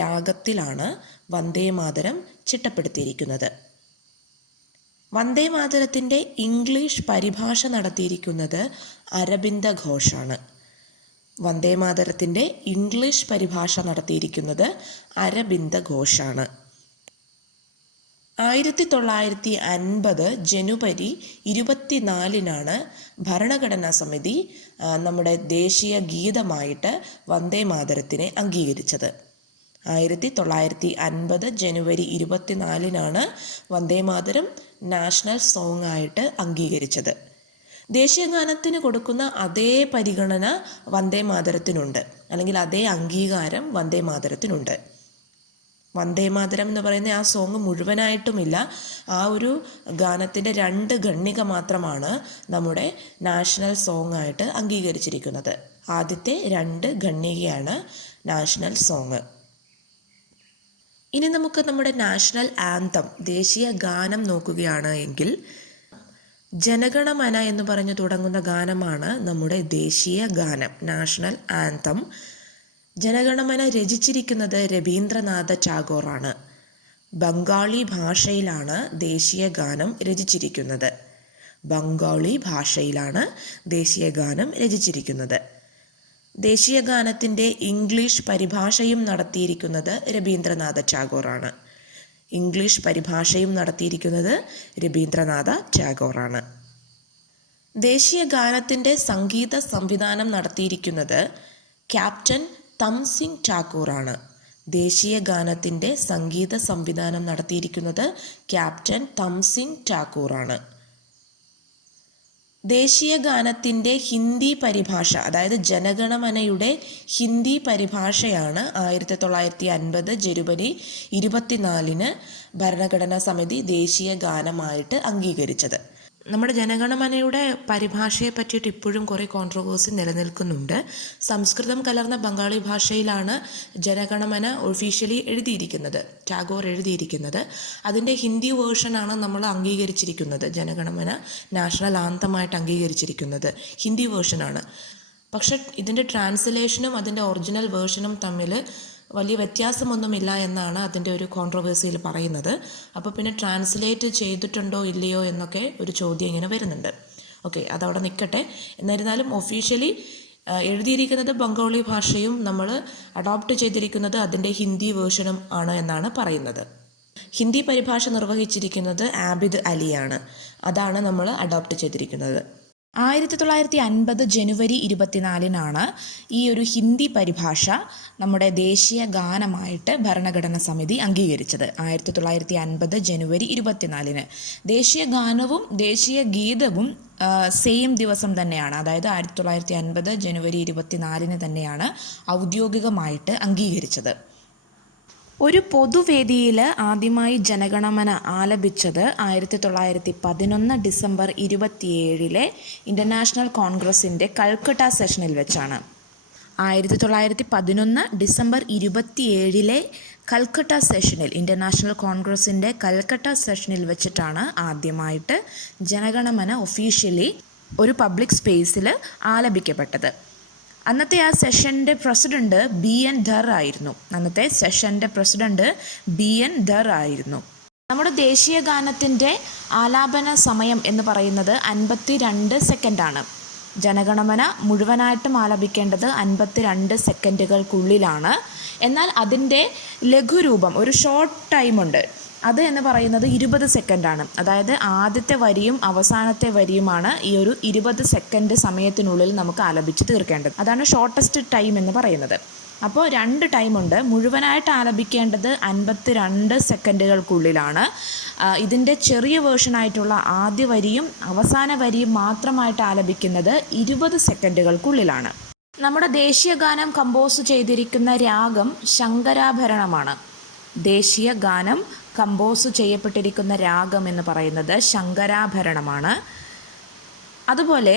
രാഗത്തിലാണ് വന്ദേ മാതരം ചിട്ടപ്പെടുത്തിയിരിക്കുന്നത്. വന്ദേ മാതരത്തിൻ്റെ ഇംഗ്ലീഷ് പരിഭാഷ നടത്തിയിരിക്കുന്നത് അരബിന്ദ ഘോഷാണ്. വന്ദേ മാതരത്തിൻ്റെ ഇംഗ്ലീഷ് പരിഭാഷ നടത്തിയിരിക്കുന്നത് അരബിന്ദ ഘോഷാണ്. 1950 ജനുവരി 24 ഭരണഘടനാ സമിതി നമ്മുടെ ദേശീയ ഗീതമായിട്ട് വന്ദേ മാതരത്തിനെ അംഗീകരിച്ചത്. 1950 ജനുവരി 24 വന്ദേ മാതരം നാഷണൽ സോങ് ആയിട്ട് അംഗീകരിച്ചത്. ദേശീയഗാനത്തിന് കൊടുക്കുന്ന അതേ പരിഗണന വന്ദേ മാതരത്തിനുണ്ട്, അല്ലെങ്കിൽ അതേ അംഗീകാരം വന്ദേ മാതരത്തിനുണ്ട്. വന്ദേമാതരം എന്ന് പറയുന്ന ആ സോങ് മുഴുവനായിട്ടുമില്ല. ആ ഒരു ഗാനത്തിൻ്റെ 2 ഖണ്ഡിക മാത്രമാണ് നമ്മുടെ നാഷണൽ സോങ് ആയിട്ട് അംഗീകരിച്ചിരിക്കുന്നത്. ആദ്യത്തെ 2 ഖണ്ഡികയാണ് നാഷണൽ സോങ്. ഇനി നമുക്ക് നമ്മുടെ നാഷണൽ ആന്തം, ദേശീയ ഗാനം നോക്കുകയാണ് എങ്കിൽ ജനഗണമന എന്ന് പറഞ്ഞു തുടങ്ങുന്ന ഗാനമാണ് നമ്മുടെ ദേശീയ ഗാനം, നാഷണൽ ആന്തം. ജനഗണമന രചിച്ചിരിക്കുന്നത് രവീന്ദ്രനാഥ ടാഗോറാണ്. ബംഗാളി ഭാഷയിലാണ് ദേശീയ ഗാനം രചിച്ചിരിക്കുന്നത്. ബംഗാളി ഭാഷയിലാണ് ദേശീയ ഗാനം രചിച്ചിരിക്കുന്നത്. ദേശീയ ഗാനത്തിൻ്റെ ഇംഗ്ലീഷ് പരിഭാഷയും നടത്തിയിരിക്കുന്നത് രവീന്ദ്രനാഥ ടാഗോറാണ്. ഇംഗ്ലീഷ് പരിഭാഷയും നടത്തിയിരിക്കുന്നത് രവീന്ദ്രനാഥ ടാഗോറാണ്. ദേശീയ ഗാനത്തിൻ്റെ സംഗീത സംവിധാനം നടത്തിയിരിക്കുന്നത് ക്യാപ്റ്റൻ തംസിംഗ് ടാക്കൂറാണ്. ദേശീയ ഗാനത്തിൻ്റെ സംഗീത സംവിധാനം നടത്തിയിരിക്കുന്നത് ക്യാപ്റ്റൻ തംസിംഗ് ടാക്കൂറാണ്. ദേശീയ ഗാനത്തിൻ്റെ ഹിന്ദി പരിഭാഷ, അതായത് ജനഗണമനയുടെ ഹിന്ദി പരിഭാഷയാണ് 1950 ജനുവരി 24 ഭരണഘടനാ സമിതി ദേശീയ ഗാനമായിട്ട് അംഗീകരിച്ചത്. നമ്മുടെ ജനഗണമനയുടെ പരിഭാഷയെ പറ്റിയിട്ട് ഇപ്പോഴും കുറേ കോൺട്രവേഴ്സി നിലനിൽക്കുന്നുണ്ട്. സംസ്കൃതം കലർന്ന ബംഗാളി ഭാഷയിലാണ് ജനഗണമന ഒഫീഷ്യലി എഴുതിയിരിക്കുന്നത്, ടാഗോർ എഴുതിയിരിക്കുന്നത്. അതിൻ്റെ ഹിന്ദി വേർഷനാണ് നമ്മൾ അംഗീകരിച്ചിരിക്കുന്നത്. ജനഗണമന നാഷണൽ ആന്തമായിട്ട് അംഗീകരിച്ചിരിക്കുന്നത് ഹിന്ദി വേർഷനാണ്. പക്ഷെ ഇതിൻ്റെ ട്രാൻസ്ലേഷനും അതിൻ്റെ ഒറിജിനൽ വേർഷനും തമ്മിൽ വലിയ വ്യത്യാസമൊന്നുമില്ല എന്നാണ് അതിൻ്റെ ഒരു കോൺട്രവേഴ്സിയിൽ പറയുന്നത്. അപ്പോൾ പിന്നെ ട്രാൻസ്ലേറ്റ് ചെയ്തിട്ടുണ്ടോ ഇല്ലയോ എന്നൊക്കെ ഒരു ചോദ്യം ഇങ്ങനെ വരുന്നുണ്ട്. ഓക്കെ, അതവിടെ നിൽക്കട്ടെ. എന്നിരുന്നാലും ഒഫീഷ്യലി എഴുതിയിരിക്കുന്നത് ബംഗാളി ഭാഷയും നമ്മൾ അഡോപ്റ്റ് ചെയ്തിരിക്കുന്നത് അതിൻ്റെ ഹിന്ദി വേർഷനും ആണ് എന്നാണ് പറയുന്നത്. ഹിന്ദി പരിഭാഷ നിർവഹിച്ചിരിക്കുന്നത് ആബിദ് അലിയാണ്. അതാണ് നമ്മൾ അഡോപ്റ്റ് ചെയ്തിരിക്കുന്നത്. 1950 ജനുവരി 24 ഈ ഒരു ഹിന്ദി പരിഭാഷ നമ്മുടെ ദേശീയ ഗാനമായിട്ട് ഭരണഘടനാ സമിതി അംഗീകരിച്ചത്. 1950 ജനുവരി 24 ദേശീയ ഗാനവും ദേശീയ ഗീതവും സെയിം ദിവസം തന്നെയാണ്. അതായത് 1950 ജനുവരി 24 തന്നെയാണ് ഔദ്യോഗികമായിട്ട് അംഗീകരിച്ചത്. ഒരു പൊതുവേദിയിൽ ആദ്യമായി ജനഗണമന ആലപിച്ചത് 1911 ഡിസംബർ 27 ഇൻ്റർനാഷണൽ കോൺഗ്രസിൻ്റെ കൽക്കട്ട സെഷനിൽ വെച്ചാണ്. 1911 ഡിസംബർ 27 കൽക്കട്ട സെഷനിൽ, ഇൻ്റർനാഷണൽ കോൺഗ്രസിൻ്റെ കൽക്കട്ട സെഷനിൽ വെച്ചിട്ടാണ് ആദ്യമായിട്ട് ജനഗണമന ഒഫീഷ്യലി ഒരു പബ്ലിക് സ്പേസിൽ ആലപിക്കപ്പെട്ടത്. അന്നത്തെ ആ സെഷൻ്റെ പ്രസിഡന്റ് BN ധർ ആയിരുന്നു. നമ്മുടെ ദേശീയ ഗാനത്തിൻ്റെ ആലാപന സമയം എന്ന് പറയുന്നത് 52 സെക്കൻഡാണ്. ജനഗണമന മുഴുവനായിട്ടും ആലപിക്കേണ്ടത് 52 സെക്കൻഡുകൾക്കുള്ളിലാണ്. എന്നാൽ അതിൻ്റെ ലഘുരൂപം, ഒരു ഷോർട്ട് ടൈമുണ്ട്, അത് എന്ന് പറയുന്നത് 20 സെക്കൻഡാണ്. അതായത് ആദ്യത്തെ വരിയും അവസാനത്തെ വരിയുമാണ് ഈ ഒരു 20 സെക്കൻഡ് സമയത്തിനുള്ളിൽ നമുക്ക് ആലപിച്ച് തീർക്കേണ്ടത്. അതാണ് ഷോർട്ടസ്റ്റ് ടൈം എന്ന് പറയുന്നത്. അപ്പോൾ 2 ടൈമുണ്ട്. മുഴുവനായിട്ട് ആലപിക്കേണ്ടത് 52 സെക്കൻഡുകൾക്കുള്ളിലാണ്. ഇതിൻ്റെ ചെറിയ വേർഷനായിട്ടുള്ള ആദ്യ വരിയും അവസാന വരിയും മാത്രമായിട്ട് ആലപിക്കുന്നത് 20 സെക്കൻഡുകൾക്കുള്ളിലാണ്. നമ്മുടെ ദേശീയ ഗാനം കമ്പോസ് ചെയ്തിരിക്കുന്ന രാഗം ശങ്കരാഭരണമാണ്. ദേശീയ ഗാനം കമ്പോസ് ചെയ്യപ്പെട്ടിരിക്കുന്ന രാഗം എന്ന് പറയുന്നത് ശങ്കരാഭരണമാണ്. അതുപോലെ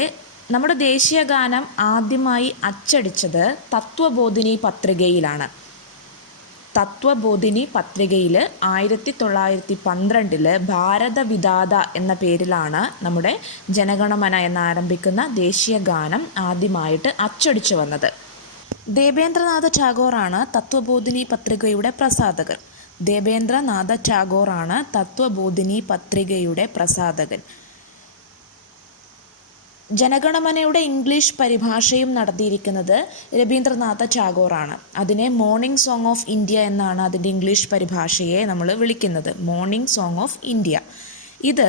നമ്മുടെ ദേശീയ ഗാനം ആദ്യമായി അച്ചടിച്ചത് തത്വബോധിനി പത്രികയിലാണ്. തത്വബോധിനി പത്രികയിൽ 1912 ഭാരതവിധാത എന്ന പേരിലാണ് നമ്മുടെ ജനഗണമന എന്നാരംഭിക്കുന്ന ദേശീയ ഗാനം ആദ്യമായിട്ട് അച്ചടിച്ചു വന്നത്. ദേബേന്ദ്രനാഥ ടാഗോറാണ് തത്വബോധിനി പത്രികയുടെ പ്രസാധകർ. ദേബേന്ദ്രനാഥ ടാഗോറാണ് തത്വബോധിനി പത്രികയുടെ പ്രസാധകൻ. ജനഗണമനയുടെ ഇംഗ്ലീഷ് പരിഭാഷയും നടത്തിയിരിക്കുന്നത് രവീന്ദ്രനാഥ ടാഗോറാണ്. അതിനെ മോർണിംഗ് സോങ് ഓഫ് ഇന്ത്യ എന്നാണ് അതിൻ്റെ ഇംഗ്ലീഷ് പരിഭാഷയെ നമ്മൾ വിളിക്കുന്നത്. Morning song of India. ഇത്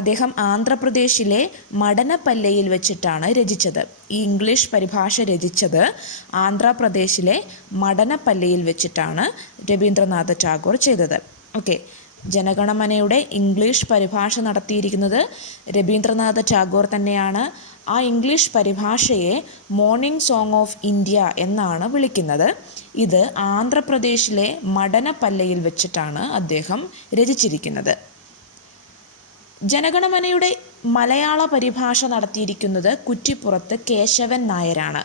അദ്ദേഹം ആന്ധ്രാപ്രദേശിലെ മടനപ്പല്ലയിൽ വെച്ചിട്ടാണ് രചിച്ചത്. ഈ ഇംഗ്ലീഷ് പരിഭാഷ രചിച്ചത് ആന്ധ്രാപ്രദേശിലെ മടനപ്പല്ലയിൽ വെച്ചിട്ടാണ് രവീന്ദ്രനാഥ ടാഗോർ ചെയ്തത്. ഓക്കെ, ജനഗണമനയുടെ ഇംഗ്ലീഷ് പരിഭാഷ നടത്തിയിരിക്കുന്നത് രവീന്ദ്രനാഥ ടാഗോർ തന്നെയാണ്. ആ ഇംഗ്ലീഷ് പരിഭാഷയെ മോർണിംഗ് സോങ് ഓഫ് ഇന്ത്യ എന്നാണ് വിളിക്കുന്നത്. ഇത് ആന്ധ്രാപ്രദേശിലെ മടനപ്പല്ലയിൽ വെച്ചിട്ടാണ് അദ്ദേഹം രചിച്ചിരിക്കുന്നത്. ജനഗണമനയുടെ മലയാള പരിഭാഷ നടത്തിയിരിക്കുന്നത് കുറ്റിപ്പുറത്ത് കേശവൻ നായരാണ്.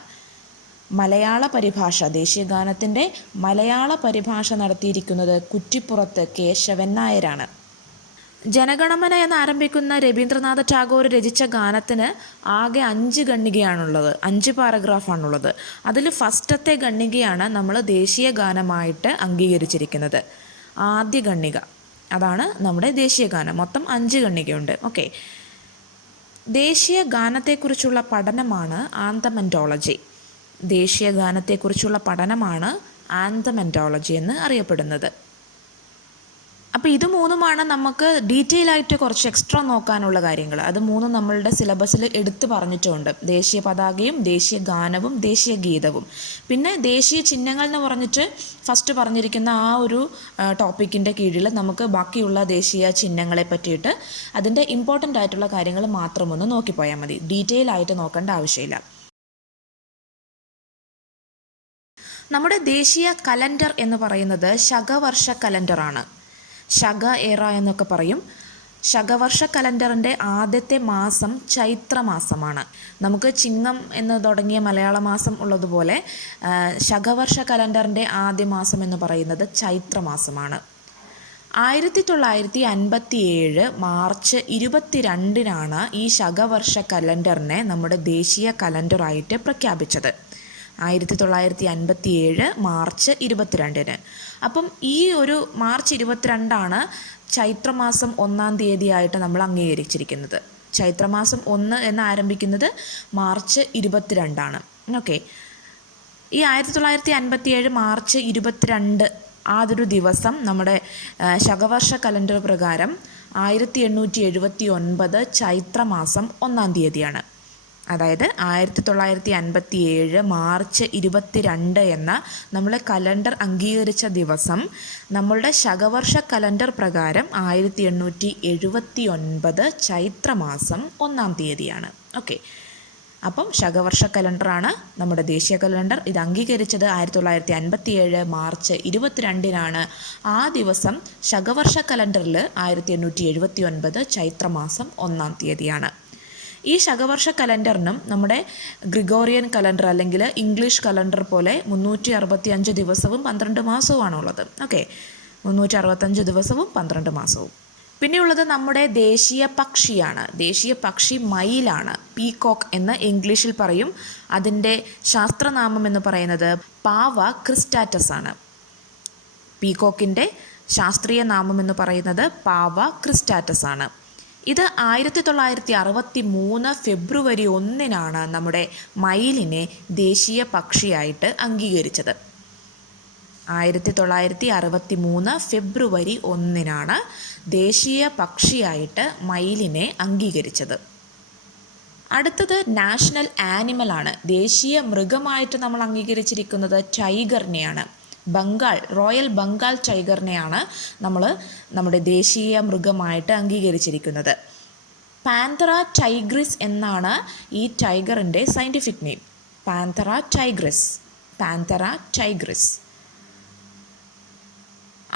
മലയാള പരിഭാഷ, ദേശീയഗാനത്തിൻ്റെ മലയാള പരിഭാഷ നടത്തിയിരിക്കുന്നത് കുറ്റിപ്പുറത്ത് കേശവൻ നായരാണ്. ജനഗണമന എന്നാരംഭിക്കുന്ന രവീന്ദ്രനാഥ ടാഗോർ രചിച്ച ഗാനത്തിന് ആകെ 5 ഖണ്ഡികയാണുള്ളത്, 5 പാരഗ്രാഫാണുള്ളത്. അതിൽ ഫസ്റ്റത്തെ ഖണ്ഡികയാണ് നമ്മൾ ദേശീയ ഗാനമായിട്ട് അംഗീകരിച്ചിരിക്കുന്നത്. ആദ്യ ഖണ്ഡിക അതാണ് നമ്മുടെ ദേശീയ ഗാനം. മൊത്തം 5 ഖണ്ഡികയുണ്ട്. ഓക്കെ, ദേശീയ ഗാനത്തെക്കുറിച്ചുള്ള പഠനമാണ് ആന്തമെൻറ്റോളജി. ദേശീയ ഗാനത്തെക്കുറിച്ചുള്ള പഠനമാണ് ആന്തമെൻറ്റോളജി എന്ന് അറിയപ്പെടുന്നത്. അപ്പോൾ ഇത് മൂന്നുമാണ് നമുക്ക് ഡീറ്റെയിൽ ആയിട്ട് കുറച്ച് എക്സ്ട്രാ നോക്കാനുള്ള കാര്യങ്ങൾ. അത് മൂന്നും നമ്മളുടെ സിലബസിൽ എടുത്തു പറഞ്ഞിട്ടുമുണ്ട്. ദേശീയ പതാകയും ദേശീയ ഗാനവും ദേശീയ ഗീതവും. പിന്നെ ദേശീയ ചിഹ്നങ്ങൾ എന്ന് പറഞ്ഞിട്ട് ഫസ്റ്റ് പറഞ്ഞിരിക്കുന്ന ആ ഒരു ടോപ്പിക്കിൻ്റെ കീഴിൽ നമുക്ക് ബാക്കിയുള്ള ദേശീയ ചിഹ്നങ്ങളെ പറ്റിയിട്ട് അതിൻ്റെ ഇമ്പോർട്ടൻ്റ് ആയിട്ടുള്ള കാര്യങ്ങൾ മാത്രം ഒന്ന് നോക്കിപ്പോയാൽ മതി. ഡീറ്റെയിൽ ആയിട്ട് നോക്കേണ്ട ആവശ്യമില്ല. നമ്മുടെ ദേശീയ കലണ്ടർ എന്ന് പറയുന്നത് ശകവർഷ കലണ്ടറാണ്. ശക ഏറ എന്നൊക്കെ പറയും. ശകവർഷ കലണ്ടറിൻ്റെ ആദ്യത്തെ മാസം ചൈത്രമാസമാണ്. നമുക്ക് ചിങ്ങം എന്ന് തുടങ്ങിയ മലയാള മാസം ഉള്ളതുപോലെ ശകവർഷ കലണ്ടറിൻ്റെ ആദ്യ മാസം എന്ന് പറയുന്നത് ചൈത്രമാസമാണ്. 1957 മാർച്ച് 22-നാണ് ഈ ശകവർഷ കലണ്ടറിനെ നമ്മുടെ ദേശീയ കലണ്ടറായിട്ട് പ്രഖ്യാപിച്ചത്. 1957 മാർച്ച് 22-ന്. അപ്പം ഈ ഒരു മാർച്ച് 22 ചൈത്രമാസം 1-ാം തീയതിയായിട്ട് നമ്മൾ അംഗീകരിച്ചിരിക്കുന്നത്. ചൈത്രമാസം 1 എന്ന് ആരംഭിക്കുന്നത് മാർച്ച് 22. ഓക്കെ, ഈ 1957 മാർച്ച് 22 അതൊരു ദിവസം നമ്മുടെ ശകവർഷ കലണ്ടർ പ്രകാരം 1879 ചൈത്രമാസം 1-ാം തീയതിയാണ്. അതായത് 1957 മാർച്ച് 22 എന്ന നമ്മൾ കലണ്ടർ അംഗീകരിച്ച ദിവസം നമ്മളുടെ ശകവർഷ കലണ്ടർ പ്രകാരം 1879 ചൈത്രമാസം 1-ാം തീയതിയാണ്. ഓക്കെ, അപ്പം ശകവർഷ കലണ്ടറാണ് നമ്മുടെ ദേശീയ കലണ്ടർ. ഇത് അംഗീകരിച്ചത് 1957 മാർച്ച് 22-നാണ്. ആ ദിവസം ശകവർഷ കലണ്ടറിൽ 1879 ചൈത്രമാസം 1-ാം തീയതിയാണ്. ഈ ശകവർഷ കലണ്ടറിനും നമ്മുടെ ഗ്രിഗോറിയൻ കലണ്ടർ അല്ലെങ്കിൽ ഇംഗ്ലീഷ് കലണ്ടർ പോലെ 365 ദിവസവും 12 മാസവുമാണുള്ളത്. ഓക്കെ, 365 ദിവസവും 12 മാസവും. പിന്നെയുള്ളത് നമ്മുടെ ദേശീയ പക്ഷിയാണ്. ദേശീയ പക്ഷി മയിലാണ്. പീകോക്ക് എന്ന് ഇംഗ്ലീഷിൽ പറയും. അതിൻ്റെ ശാസ്ത്രനാമം എന്ന് പറയുന്നത് പാവ ക്രിസ്റ്റാറ്റസ് ആണ്. പീകോക്കിൻ്റെ ശാസ്ത്രീയ നാമം എന്ന് പറയുന്നത് പാവ ക്രിസ്റ്റാറ്റസ് ആണ്. ഇത് 1963 ഫെബ്രുവരി 1-നാണ് നമ്മുടെ മയിലിനെ ദേശീയ പക്ഷിയായിട്ട് അംഗീകരിച്ചത്. 1963 ഫെബ്രുവരി 1-നാണ് ദേശീയ പക്ഷിയായിട്ട് മയിലിനെ അംഗീകരിച്ചത്. അടുത്തത് നാഷണൽ ആനിമലാണ്. ദേശീയ മൃഗമായിട്ട് നമ്മൾ അംഗീകരിച്ചിരിക്കുന്നത് ടൈഗറിനെയാണ്. റോയൽ ബംഗാൾ ടൈഗറിനെയാണ് നമ്മൾ നമ്മുടെ ദേശീയ മൃഗമായിട്ട് അംഗീകരിച്ചിരിക്കുന്നത്. പാന്തറ ടൈഗ്രിസ് എന്നാണ് ഈ ടൈഗറിൻ്റെ സയൻറ്റിഫിക് നെയിം. Panthera Tigris.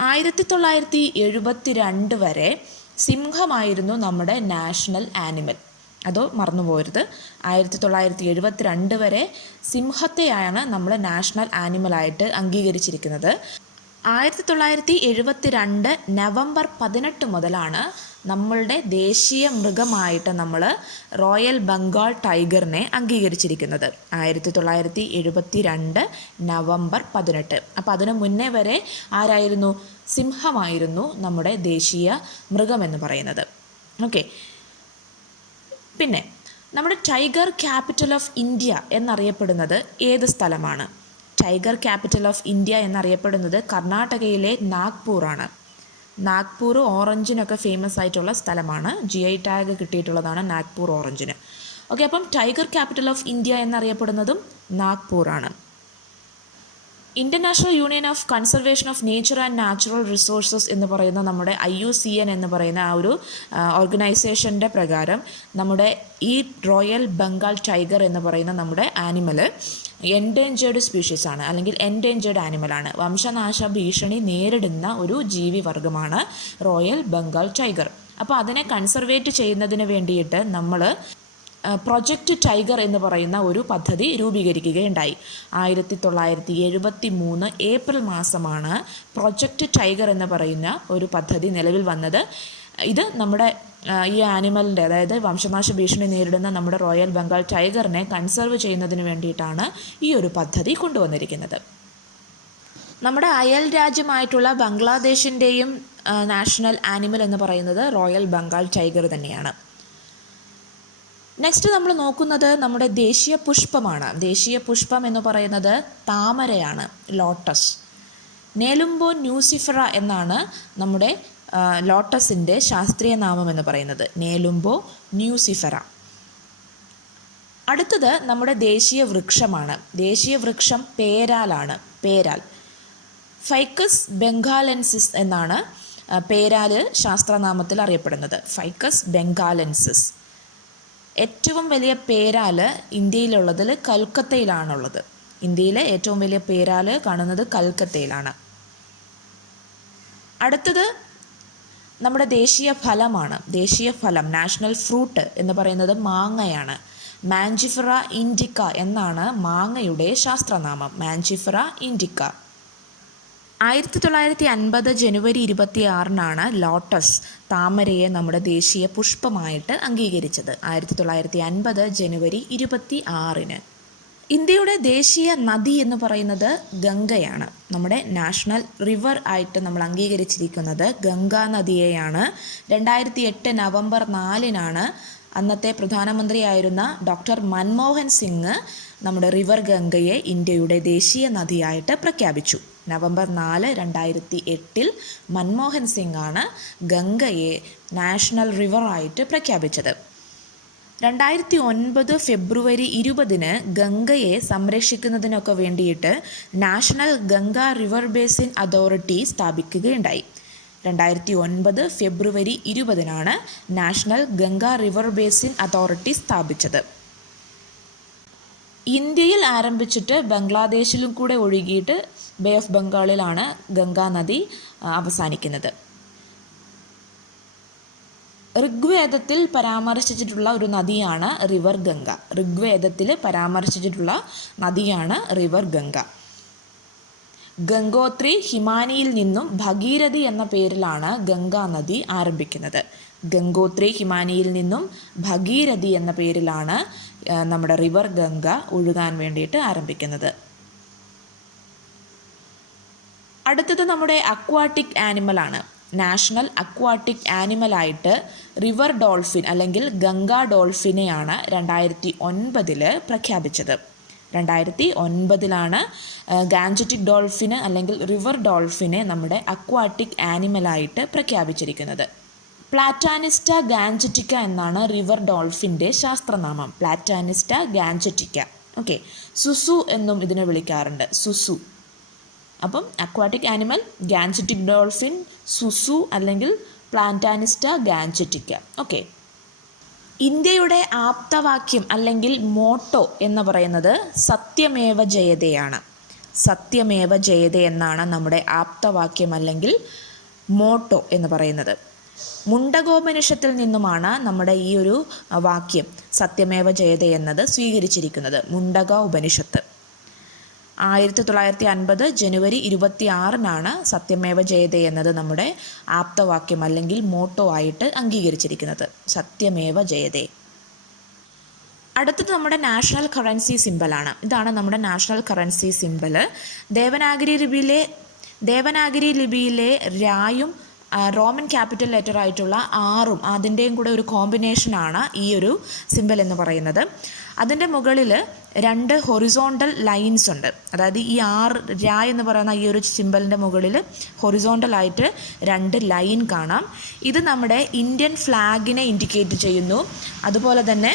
1972 വരെ സിംഹമായിരുന്നു നമ്മുടെ നാഷണൽ ആനിമൽ. അതോ മറന്നുപോകരുത്, 1972 വരെ സിംഹത്തെയാണ് നമ്മൾ നാഷണൽ ആനിമലായിട്ട് അംഗീകരിച്ചിരിക്കുന്നത്. 1972 നവംബർ 18 മുതലാണ് നമ്മളുടെ ദേശീയ മൃഗമായിട്ട് നമ്മൾ റോയൽ ബംഗാൾ ടൈഗറിനെ അംഗീകരിച്ചിരിക്കുന്നത്. 1972 നവംബർ 18. അപ്പോൾ അതിനു മുന്നേ വരെ ആരായിരുന്നു? സിംഹമായിരുന്നു നമ്മുടെ ദേശീയ മൃഗമെന്ന് പറയുന്നത്. ഓക്കെ, പിന്നെ നമ്മുടെ ടൈഗർ ക്യാപിറ്റൽ ഓഫ് ഇന്ത്യ എന്നറിയപ്പെടുന്നത് ഏത് സ്ഥലമാണ്? ടൈഗർ ക്യാപിറ്റൽ ഓഫ് ഇന്ത്യ എന്നറിയപ്പെടുന്നത് കർണാടകയിലെ നാഗ്പൂറാണ്. നാഗ്പൂർ ഓറഞ്ചിനൊക്കെ ഫേമസ് ആയിട്ടുള്ള സ്ഥലമാണ്. GI ടാഗ് കിട്ടിയിട്ടുള്ളതാണ് നാഗ്പൂർ ഓറഞ്ചിന്. ഓക്കെ, അപ്പം ടൈഗർ ക്യാപിറ്റൽ ഓഫ് ഇന്ത്യ എന്നറിയപ്പെടുന്നതും നാഗ്പൂറാണ്. International union of conservation of nature and natural resources എന്ന് പറയുന്ന നമ്മുടെ IUCN എന്ന് പറയുന്ന ആ ഒരു ഓർഗനൈസേഷൻ്റെ പ്രകാരം നമ്മുടെ ഈ റോയൽ ബംഗാൾ ടൈഗർ എന്ന് പറയുന്ന നമ്മുടെ ആനിമൽ എൻഡേഞ്ചേർഡ് സ്പീഷീസാണ്, അല്ലെങ്കിൽ എൻഡേഞ്ചേർഡ് ആനിമലാണ്. വംശനാശ ഭീഷണി നേരിടുന്ന ഒരു ജീവിവർഗമാണ് റോയൽ ബംഗാൾ ടൈഗർ. അപ്പോൾ അതിനെ കൺസർവേറ്റ് ചെയ്യുന്നതിന് വേണ്ടിയിട്ട് നമ്മൾ പ്രൊജക്റ്റ് ടൈഗർ എന്ന് പറയുന്ന ഒരു പദ്ധതി രൂപീകരിക്കുകയുണ്ടായി. 1973 ഏപ്രിൽ മാസമാണ് പ്രൊജക്റ്റ് ടൈഗർ എന്ന് പറയുന്ന ഒരു പദ്ധതി നിലവിൽ വന്നത്. ഇത് നമ്മുടെ ഈ ആനിമലിൻ്റെ, അതായത് വംശനാശ ഭീഷണി നേരിടുന്ന നമ്മുടെ റോയൽ ബംഗാൾ ടൈഗറിനെ കൺസർവ് ചെയ്യുന്നതിന് വേണ്ടിയിട്ടാണ് ഈ ഒരു പദ്ധതി കൊണ്ടുവന്നിരിക്കുന്നത്. നമ്മുടെ അയൽ രാജ്യമായിട്ടുള്ള ബംഗ്ലാദേശിൻ്റെയും നാഷണൽ ആനിമൽ എന്ന് പറയുന്നത് റോയൽ ബംഗാൾ ടൈഗർ തന്നെയാണ്. നെക്സ്റ്റ് നമ്മൾ നോക്കുന്നത് നമ്മുടെ ദേശീയ പുഷ്പമാണ്. ദേശീയ പുഷ്പം എന്ന് പറയുന്നത് താമരയാണ്, ലോട്ടസ്. നേലുംബോ ന്യൂസിഫറ എന്നാണ് നമ്മുടെ ലോട്ടസിൻ്റെ ശാസ്ത്രീയ നാമം എന്ന് പറയുന്നത്, നേലുംബോ ന്യൂസിഫറ. അടുത്തത് നമ്മുടെ ദേശീയ വൃക്ഷമാണ്. ദേശീയ വൃക്ഷം പേരാലാണ്, പേരാൽ. ഫൈക്കസ് ബംഗാലെൻസിസ് എന്നാണ് പേരാൽ ശാസ്ത്രനാമത്തിൽ അറിയപ്പെടുന്നത്, ഫൈക്കസ് ബംഗാലെൻസിസ്. ഏറ്റവും വലിയ പേരാൽ ഇന്ത്യയിലുള്ളതിൽ കൽക്കത്തയിലാണുള്ളത്. ഇന്ത്യയിലെ ഏറ്റവും വലിയ പേരാൽ കാണുന്നത് കൽക്കത്തയിലാണ്. അടുത്തത് നമ്മുടെ ദേശീയ ഫലമാണ്. ദേശീയ ഫലം, നാഷണൽ ഫ്രൂട്ട് എന്ന് പറയുന്നത് മാങ്ങയാണ്. മാഞ്ചിഫറ ഇൻഡിക്ക എന്നാണ് മാങ്ങയുടെ ശാസ്ത്രനാമം, മാഞ്ചിഫറ ഇൻഡിക്ക. 1950 ജനുവരി 26 ലോട്ടസ്, താമരയെ നമ്മുടെ ദേശീയ പുഷ്പമായിട്ട് അംഗീകരിച്ചത്. 1950 ജനുവരി 26. ഇന്ത്യയുടെ ദേശീയ നദി എന്ന് പറയുന്നത് ഗംഗയാണ്. നമ്മുടെ നാഷണൽ റിവർ ആയിട്ട് നമ്മൾ അംഗീകരിച്ചിരിക്കുന്നത് ഗംഗാ നദിയെയാണ്. 2008 നവംബർ 4 അന്നത്തെ പ്രധാനമന്ത്രിയായിരുന്ന ഡോക്ടർ മൻമോഹൻ സിംഗ് നമ്മുടെ റിവർ ഗംഗയെ ഇന്ത്യയുടെ ദേശീയ നദിയായിട്ട് പ്രഖ്യാപിച്ചു. നവംബർ 4, 2008 മൻമോഹൻ സിംഗ് ആണ് ഗംഗയെ നാഷണൽ റിവറായിട്ട് പ്രഖ്യാപിച്ചത്. 2009 ഫെബ്രുവരി 20 ഗംഗയെ സംരക്ഷിക്കുന്നതിനൊക്കെ വേണ്ടിയിട്ട് national Ganga river basin authority സ്ഥാപിക്കുകയുണ്ടായി. 2009 February 20 national Ganga river basin authority സ്ഥാപിച്ചത്. ഇന്ത്യയിൽ ആരംഭിച്ചിട്ട് ബംഗ്ലാദേശിലും കൂടെ ഒഴുകിയിട്ട് ബേ ഓഫ് ബംഗാളിലാണ് ഗംഗാ നദി അവസാനിക്കുന്നത്. ഋഗ്വേദത്തിൽ പരാമർശിച്ചിട്ടുള്ള ഒരു നദിയാണ് റിവർ ഗംഗ. ഋഗ്വേദത്തിൽ പരാമർശിച്ചിട്ടുള്ള നദിയാണ് റിവർ ഗംഗ. ഗംഗോത്രി ഹിമാനിയിൽ നിന്നും ഭഗീരഥി എന്ന പേരിലാണ് ഗംഗാ നദി ആരംഭിക്കുന്നത്. ഗംഗോത്രി ഹിമാനിയിൽ നിന്നും ഭഗീരഥി എന്ന പേരിലാണ് നമ്മുടെ റിവർ ഗംഗ ഒഴുകാൻ വേണ്ടിയിട്ട് ആരംഭിക്കുന്നത്. അടുത്തത് നമ്മുടെ അക്വാട്ടിക് ആനിമലാണ്. നാഷണൽ അക്വാട്ടിക് ആനിമലായിട്ട് റിവർ ഡോൾഫിൻ അല്ലെങ്കിൽ ഗംഗാ ഡോൾഫിനെയാണ് 2009 പ്രഖ്യാപിച്ചത്. 2009 ഗാൻജറ്റിക് ഡോൾഫിന് അല്ലെങ്കിൽ റിവർ ഡോൾഫിനെ നമ്മുടെ അക്വാട്ടിക് ആനിമലായിട്ട് പ്രഖ്യാപിച്ചിരിക്കുന്നത്. പ്ലാറ്റാനിസ്റ്റ ഗാൻജറ്റിക്ക എന്നാണ് റിവർ ഡോൾഫിൻ്റെ ശാസ്ത്രനാമം, പ്ലാറ്റാനിസ്റ്റ ഗാൻജറ്റിക്ക. ഓക്കെ, സുസു എന്നും ഇതിനെ വിളിക്കാറുണ്ട്, സുസു. അപ്പം അക്വാട്ടിക് ആനിമൽ ഗാൻജറ്റിക് ഡോൾഫിൻ, സുസു അല്ലെങ്കിൽ പ്ലാറ്റാനിസ്റ്റ ഗാൻജറ്റിക്ക. ഓക്കെ, ഇന്ത്യയുടെ ആപ്തവാക്യം അല്ലെങ്കിൽ മോട്ടോ എന്ന് പറയുന്നത് സത്യമേവ ജയതയാണ്. സത്യമേവ ജയത എന്നാണ് നമ്മുടെ ആപ്തവാക്യം അല്ലെങ്കിൽ മോട്ടോ എന്ന് പറയുന്നത്. മുണ്ടകോപനിഷത്തിൽ നിന്നുമാണ് നമ്മുടെ ഈ ഒരു വാക്യം സത്യമേവ ജയത എന്നത് സ്വീകരിച്ചിരിക്കുന്നത്. മുണ്ടക ഉപനിഷത്ത് 1950 ജനുവരി 26 സത്യമേവ ജയതേ എന്നത് നമ്മുടെ ആപ്തവാക്യം അല്ലെങ്കിൽ മോട്ടോ ആയിട്ട് അംഗീകരിച്ചിരിക്കുന്നത്, സത്യമേവ ജയതേ. അടുത്തത് നമ്മുടെ നാഷണൽ കറൻസി സിമ്പലാണ്. ഇതാണ് നമ്മുടെ നാഷണൽ കറൻസി സിമ്പൽ. ദേവനാഗരി ലിപിയിലെ രായും റോമൻ ക്യാപിറ്റൽ ലെറ്റർ ആയിട്ടുള്ള ആറും അതിൻ്റെയും കൂടെ ഒരു കോമ്പിനേഷനാണ് ഈ ഒരു സിമ്പൽ എന്ന് പറയുന്നത്. അതിൻ്റെ മുകളിൽ 2 ഹൊറിസോണ്ടൽ ലൈൻസ് ഉണ്ട്. അതായത് ഈ രാ എന്ന് പറയുന്ന ഈ ഒരു സിമ്പലിൻ്റെ മുകളിൽ ഹൊറിസോണ്ടലായിട്ട് 2 ലൈൻ കാണാം. ഇത് നമ്മുടെ ഇന്ത്യൻ ഫ്ലാഗിനെ ഇൻഡിക്കേറ്റ് ചെയ്യുന്നു. അതുപോലെ തന്നെ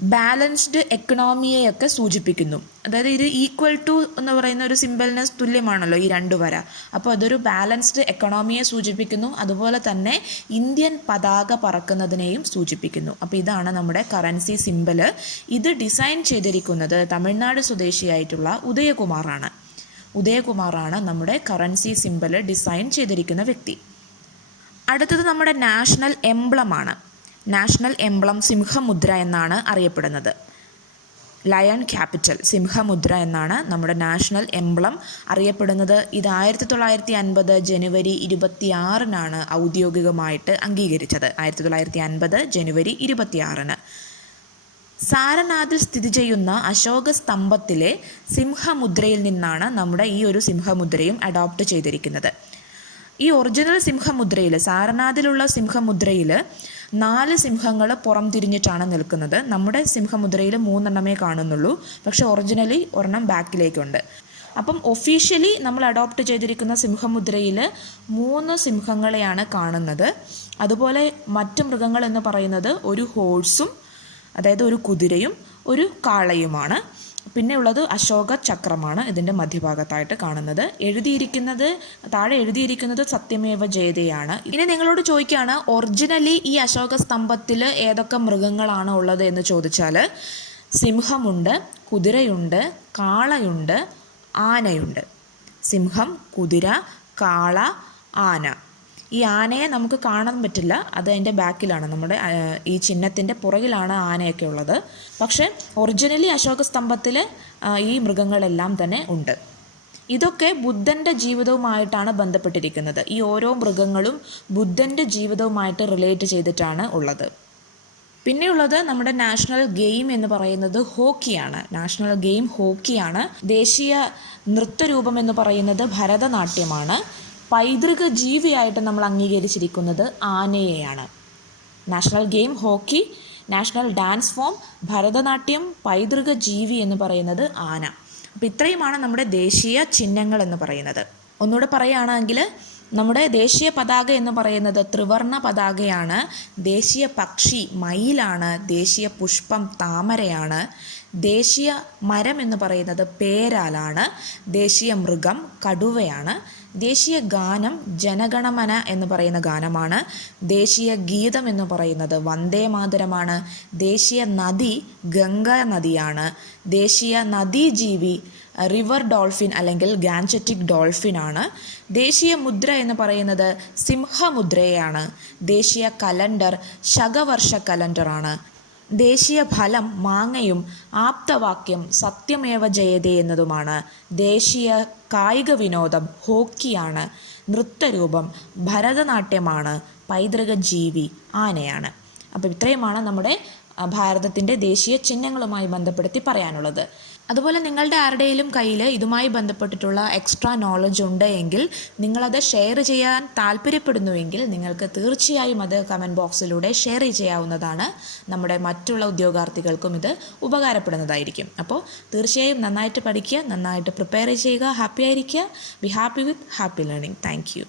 ബാലൻസ്ഡ് എക്കണോമിയെയൊക്കെ സൂചിപ്പിക്കുന്നു. അതായത് ഇത് ഈക്വൽ ടു എന്ന് പറയുന്ന ഒരു സിമ്പലിന് തുല്യമാണല്ലോ ഈ രണ്ട് വര. അപ്പോൾ അതൊരു ബാലൻസ്ഡ് എക്കണോമിയെ സൂചിപ്പിക്കുന്നു. അതുപോലെ തന്നെ ഇന്ത്യൻ പതാക പറക്കുന്നതിനെയും സൂചിപ്പിക്കുന്നു. അപ്പോൾ ഇതാണ് നമ്മുടെ കറൻസി സിമ്പൽ. ഇത് ഡിസൈൻ ചെയ്തിരിക്കുന്നത് തമിഴ്നാട് സ്വദേശിയായിട്ടുള്ള ഉദയകുമാറാണ് നമ്മുടെ കറൻസി സിമ്പൽ ഡിസൈൻ ചെയ്തിരിക്കുന്ന വ്യക്തി. അടുത്തത് നമ്മുടെ നാഷണൽ എംബ്ലമാണ്. നാഷണൽ എംബ്ലം സിംഹമുദ്ര എന്നാണ് അറിയപ്പെടുന്നത്. ലയൺ ക്യാപിറ്റൽ, സിംഹമുദ്ര എന്നാണ് നമ്മുടെ നാഷണൽ എംബ്ലം അറിയപ്പെടുന്നത്. ഇത് 1950 ജനുവരി 26 ഔദ്യോഗികമായിട്ട് അംഗീകരിച്ചത്. 1950 ജനുവരി 26. സാരനാഥിൽ സ്ഥിതി ചെയ്യുന്ന അശോക സ്തംഭത്തിലെ സിംഹമുദ്രയിൽ നിന്നാണ് നമ്മുടെ ഈ ഒരു സിംഹമുദ്രയും അഡോപ്റ്റ് ചെയ്തിരിക്കുന്നത്. ഈ ഒറിജിനൽ സിംഹമുദ്രയിൽ, സാരനാഥിലുള്ള സിംഹമുദ്രയിൽ 4 സിംഹങ്ങൾ പുറം തിരിഞ്ഞിട്ടാണ് നിൽക്കുന്നത്. നമ്മുടെ സിംഹമുദ്രയിൽ 3 കാണുന്നുള്ളൂ. പക്ഷെ ഒറിജിനലി ഒരെണ്ണം ബാക്കിലേക്കുണ്ട്. അപ്പം ഒഫീഷ്യലി നമ്മൾ അഡോപ്റ്റ് ചെയ്തിരിക്കുന്ന സിംഹമുദ്രയിൽ 3 സിംഹങ്ങളെയാണ് കാണുന്നത്. അതുപോലെ മറ്റ് മൃഗങ്ങൾ എന്ന് പറയുന്നത് ഒരു ഹോഴ്സും, അതായത് ഒരു കുതിരയും ഒരു കാളയുമാണ്. പിന്നെ ഉള്ളത് അശോക ചക്രമാണ് ഇതിൻ്റെ മധ്യഭാഗത്തായിട്ട് കാണുന്നത്. താഴെ എഴുതിയിരിക്കുന്നത് സത്യമേവ ജയതയാണ്. ഇനി നിങ്ങളോട് ചോദിക്കുകയാണ്, ഒറിജിനലി ഈ അശോക സ്തംഭത്തിൽ ഏതൊക്കെ മൃഗങ്ങളാണ് ഉള്ളത് എന്ന് ചോദിച്ചാൽ, സിംഹമുണ്ട്, കുതിരയുണ്ട്, കാളയുണ്ട്, ആനയുണ്ട്. സിംഹം, കുതിര, കാള, ആന. ഈ ആനയെ നമുക്ക് കാണാൻ പറ്റില്ല, അത് അതിൻ്റെ ബാക്കിലാണ്, നമ്മുടെ ഈ ചിഹ്നത്തിൻ്റെ പുറകിലാണ് ആനയൊക്കെ ഉള്ളത്. പക്ഷേ ഒറിജിനലി അശോക സ്തംഭത്തിൽ ഈ മൃഗങ്ങളെല്ലാം തന്നെ ഉണ്ട്. ഇതൊക്കെ ബുദ്ധൻ്റെ ജീവിതവുമായിട്ടാണ് ബന്ധപ്പെട്ടിരിക്കുന്നത്. ഈ ഓരോ മൃഗങ്ങളും ബുദ്ധൻ്റെ ജീവിതവുമായിട്ട് റിലേറ്റ് ചെയ്തിട്ടാണ് ഉള്ളത്. പിന്നെയുള്ളത് നമ്മുടെ നാഷണൽ ഗെയിം എന്ന് പറയുന്നത് ഹോക്കിയാണ്. National game ഹോക്കിയാണ്. ദേശീയ നൃത്തരൂപം എന്ന് പറയുന്നത് ഭരതനാട്യമാണ്. പൈതൃക ജീവിയായിട്ട് നമ്മൾ അംഗീകരിച്ചിരിക്കുന്നത് ആനയെയാണ്. National game hockey, national dance form Bharatanatyam, പൈതൃക ജീവി എന്ന് പറയുന്നത് ആന. അപ്പോൾ ഇത്രയുമാണ് നമ്മുടെ ദേശീയ ചിഹ്നങ്ങൾ എന്ന് പറയുന്നത്. ഒന്നുകൂടെ പറയുകയാണെങ്കിൽ, നമ്മുടെ ദേശീയ പതാക എന്ന് പറയുന്നത് ത്രിവർണ്ണ പതാകയാണ്. ദേശീയ പക്ഷി മയിലാണ്. ദേശീയ പുഷ്പം താമരയാണ്. ദേശീയ മരം എന്ന് പറയുന്നത് പേരാലാണ്. ദേശീയ മൃഗം കടുവയാണ്. ദേശീയ ഗാനം ജനഗണമന എന്ന് പറയുന്ന ഗാനമാണ്. ദേശീയ ഗീതം എന്ന് പറയുന്നത് വന്ദേ മാതരമാണ്. ദേശീയ നദി ഗംഗാ നദിയാണ്. ദേശീയ നദീജീവി റിവർ ഡോൾഫിൻ അല്ലെങ്കിൽ ഗാൻജറ്റിക് ഡോൾഫിനാണ്. ദേശീയ മുദ്ര എന്ന് പറയുന്നത് സിംഹമുദ്രയാണ്. ദേശീയ കലണ്ടർ ശകവർഷ കലണ്ടറാണ്. ദേശീയ ഫലം മാങ്ങയും ആപ്തവാക്യം സത്യമേവ ജയതേ എന്നതുമാണ്. ദേശീയ കായിക വിനോദം ഹോക്കിയാണ്. നൃത്തരൂപം ഭരതനാട്യമാണ്. പൈതൃക ജീവി ആനയാണ്. അപ്പോൾ ഇത്രയുമാണ് നമ്മുടെ ഭാരതത്തിൻ്റെ ദേശീയ ചിഹ്നങ്ങളുമായി ബന്ധപ്പെടുത്തി പറയാനുള്ളത്. അതുപോലെ നിങ്ങളുടെ ആരുടെയും കയ്യിൽ ഇതുമായി ബന്ധപ്പെട്ടിട്ടുള്ള എക്സ്ട്രാ നോളജ് ഉണ്ട് എങ്കിൽ, നിങ്ങളത് ഷെയർ ചെയ്യാൻ താല്പര്യപ്പെടുന്നുവെങ്കിൽ നിങ്ങൾക്ക് തീർച്ചയായും അത് കമൻറ്റ് ബോക്സിലൂടെ ഷെയർ ചെയ്യാവുന്നതാണ്. നമ്മുടെ മറ്റുള്ള ഉദ്യോഗാർത്ഥികൾക്കും ഇത് ഉപകാരപ്പെടുന്നതായിരിക്കും. അപ്പോൾ തീർച്ചയായും നന്നായിട്ട് പഠിക്കുക, നന്നായിട്ട് പ്രിപ്പയർ ചെയ്യുക, ഹാപ്പി ആയിരിക്കുക. Be happy with happy learning. Thank you.